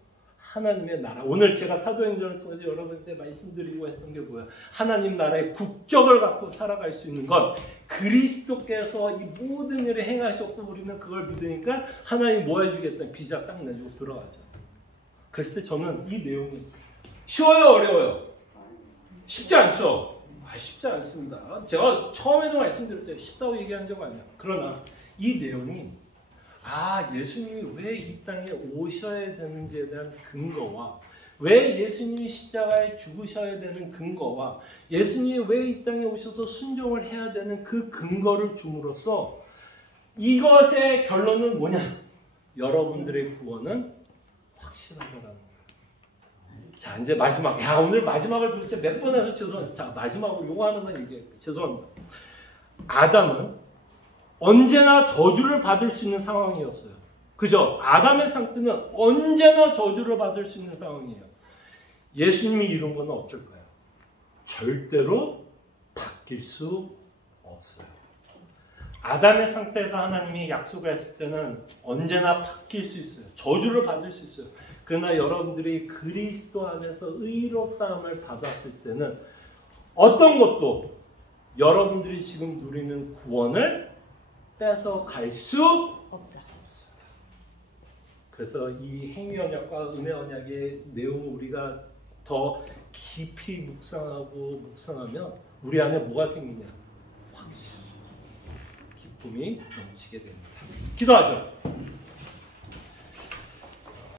하나님의 나라, 오늘 제가 사도행전을 통해서 여러분한테 말씀드리고 했던 게 뭐야? 하나님 나라의 국적을 갖고 살아갈 수 있는 건 그리스도께서 이 모든 일을 행하셨고, 우리는 그걸 믿으니까 하나님 뭐 해주겠다, 비자 딱 내주고 들어가죠. 그랬을 때 저는 이 내용이 쉬워요, 어려워요? 쉽지 않죠? 쉽지 않습니다. 제가 처음에도 말씀드렸죠. 쉽다고 얘기한 적 아니야. 그러나 이 내용이 예수님이 왜 이 땅에 오셔야 되는지에 대한 근거와, 왜 예수님이 십자가에 죽으셔야 되는 근거와, 예수님이 왜 이 땅에 오셔서 순종을 해야 되는 그 근거를 줌으로써 이것의 결론은 뭐냐? 여러분들의 구원은 확실하다는 거예요. 자, 이제 마지막. 야, 오늘 마지막을 도대체 몇 번 해서 죄송합니다. 자, 마지막으로 요거 하나만 얘기해. 죄송합니다. 아담은 언제나 저주를 받을 수 있는 상황이었어요. 그죠? 아담의 상태는 언제나 저주를 받을 수 있는 상황이에요. 예수님이 이룬 건 어쩔까요? 절대로 바뀔 수 없어요. 아담의 상태에서 하나님이 약속을 했을 때는 언제나 바뀔 수 있어요. 저주를 받을 수 있어요. 그러나 여러분들이 그리스도 안에서 의롭다함을 받았을 때는 어떤 것도 여러분들이 지금 누리는 구원을 뺏어갈 수 없어요. 그래서 이 행위 언약과 은혜 언약의 내용을 우리가 더 깊이 묵상하면 우리 안에 뭐가 생기냐? 확신, 기쁨이 넘치게 됩니다. 기도하죠.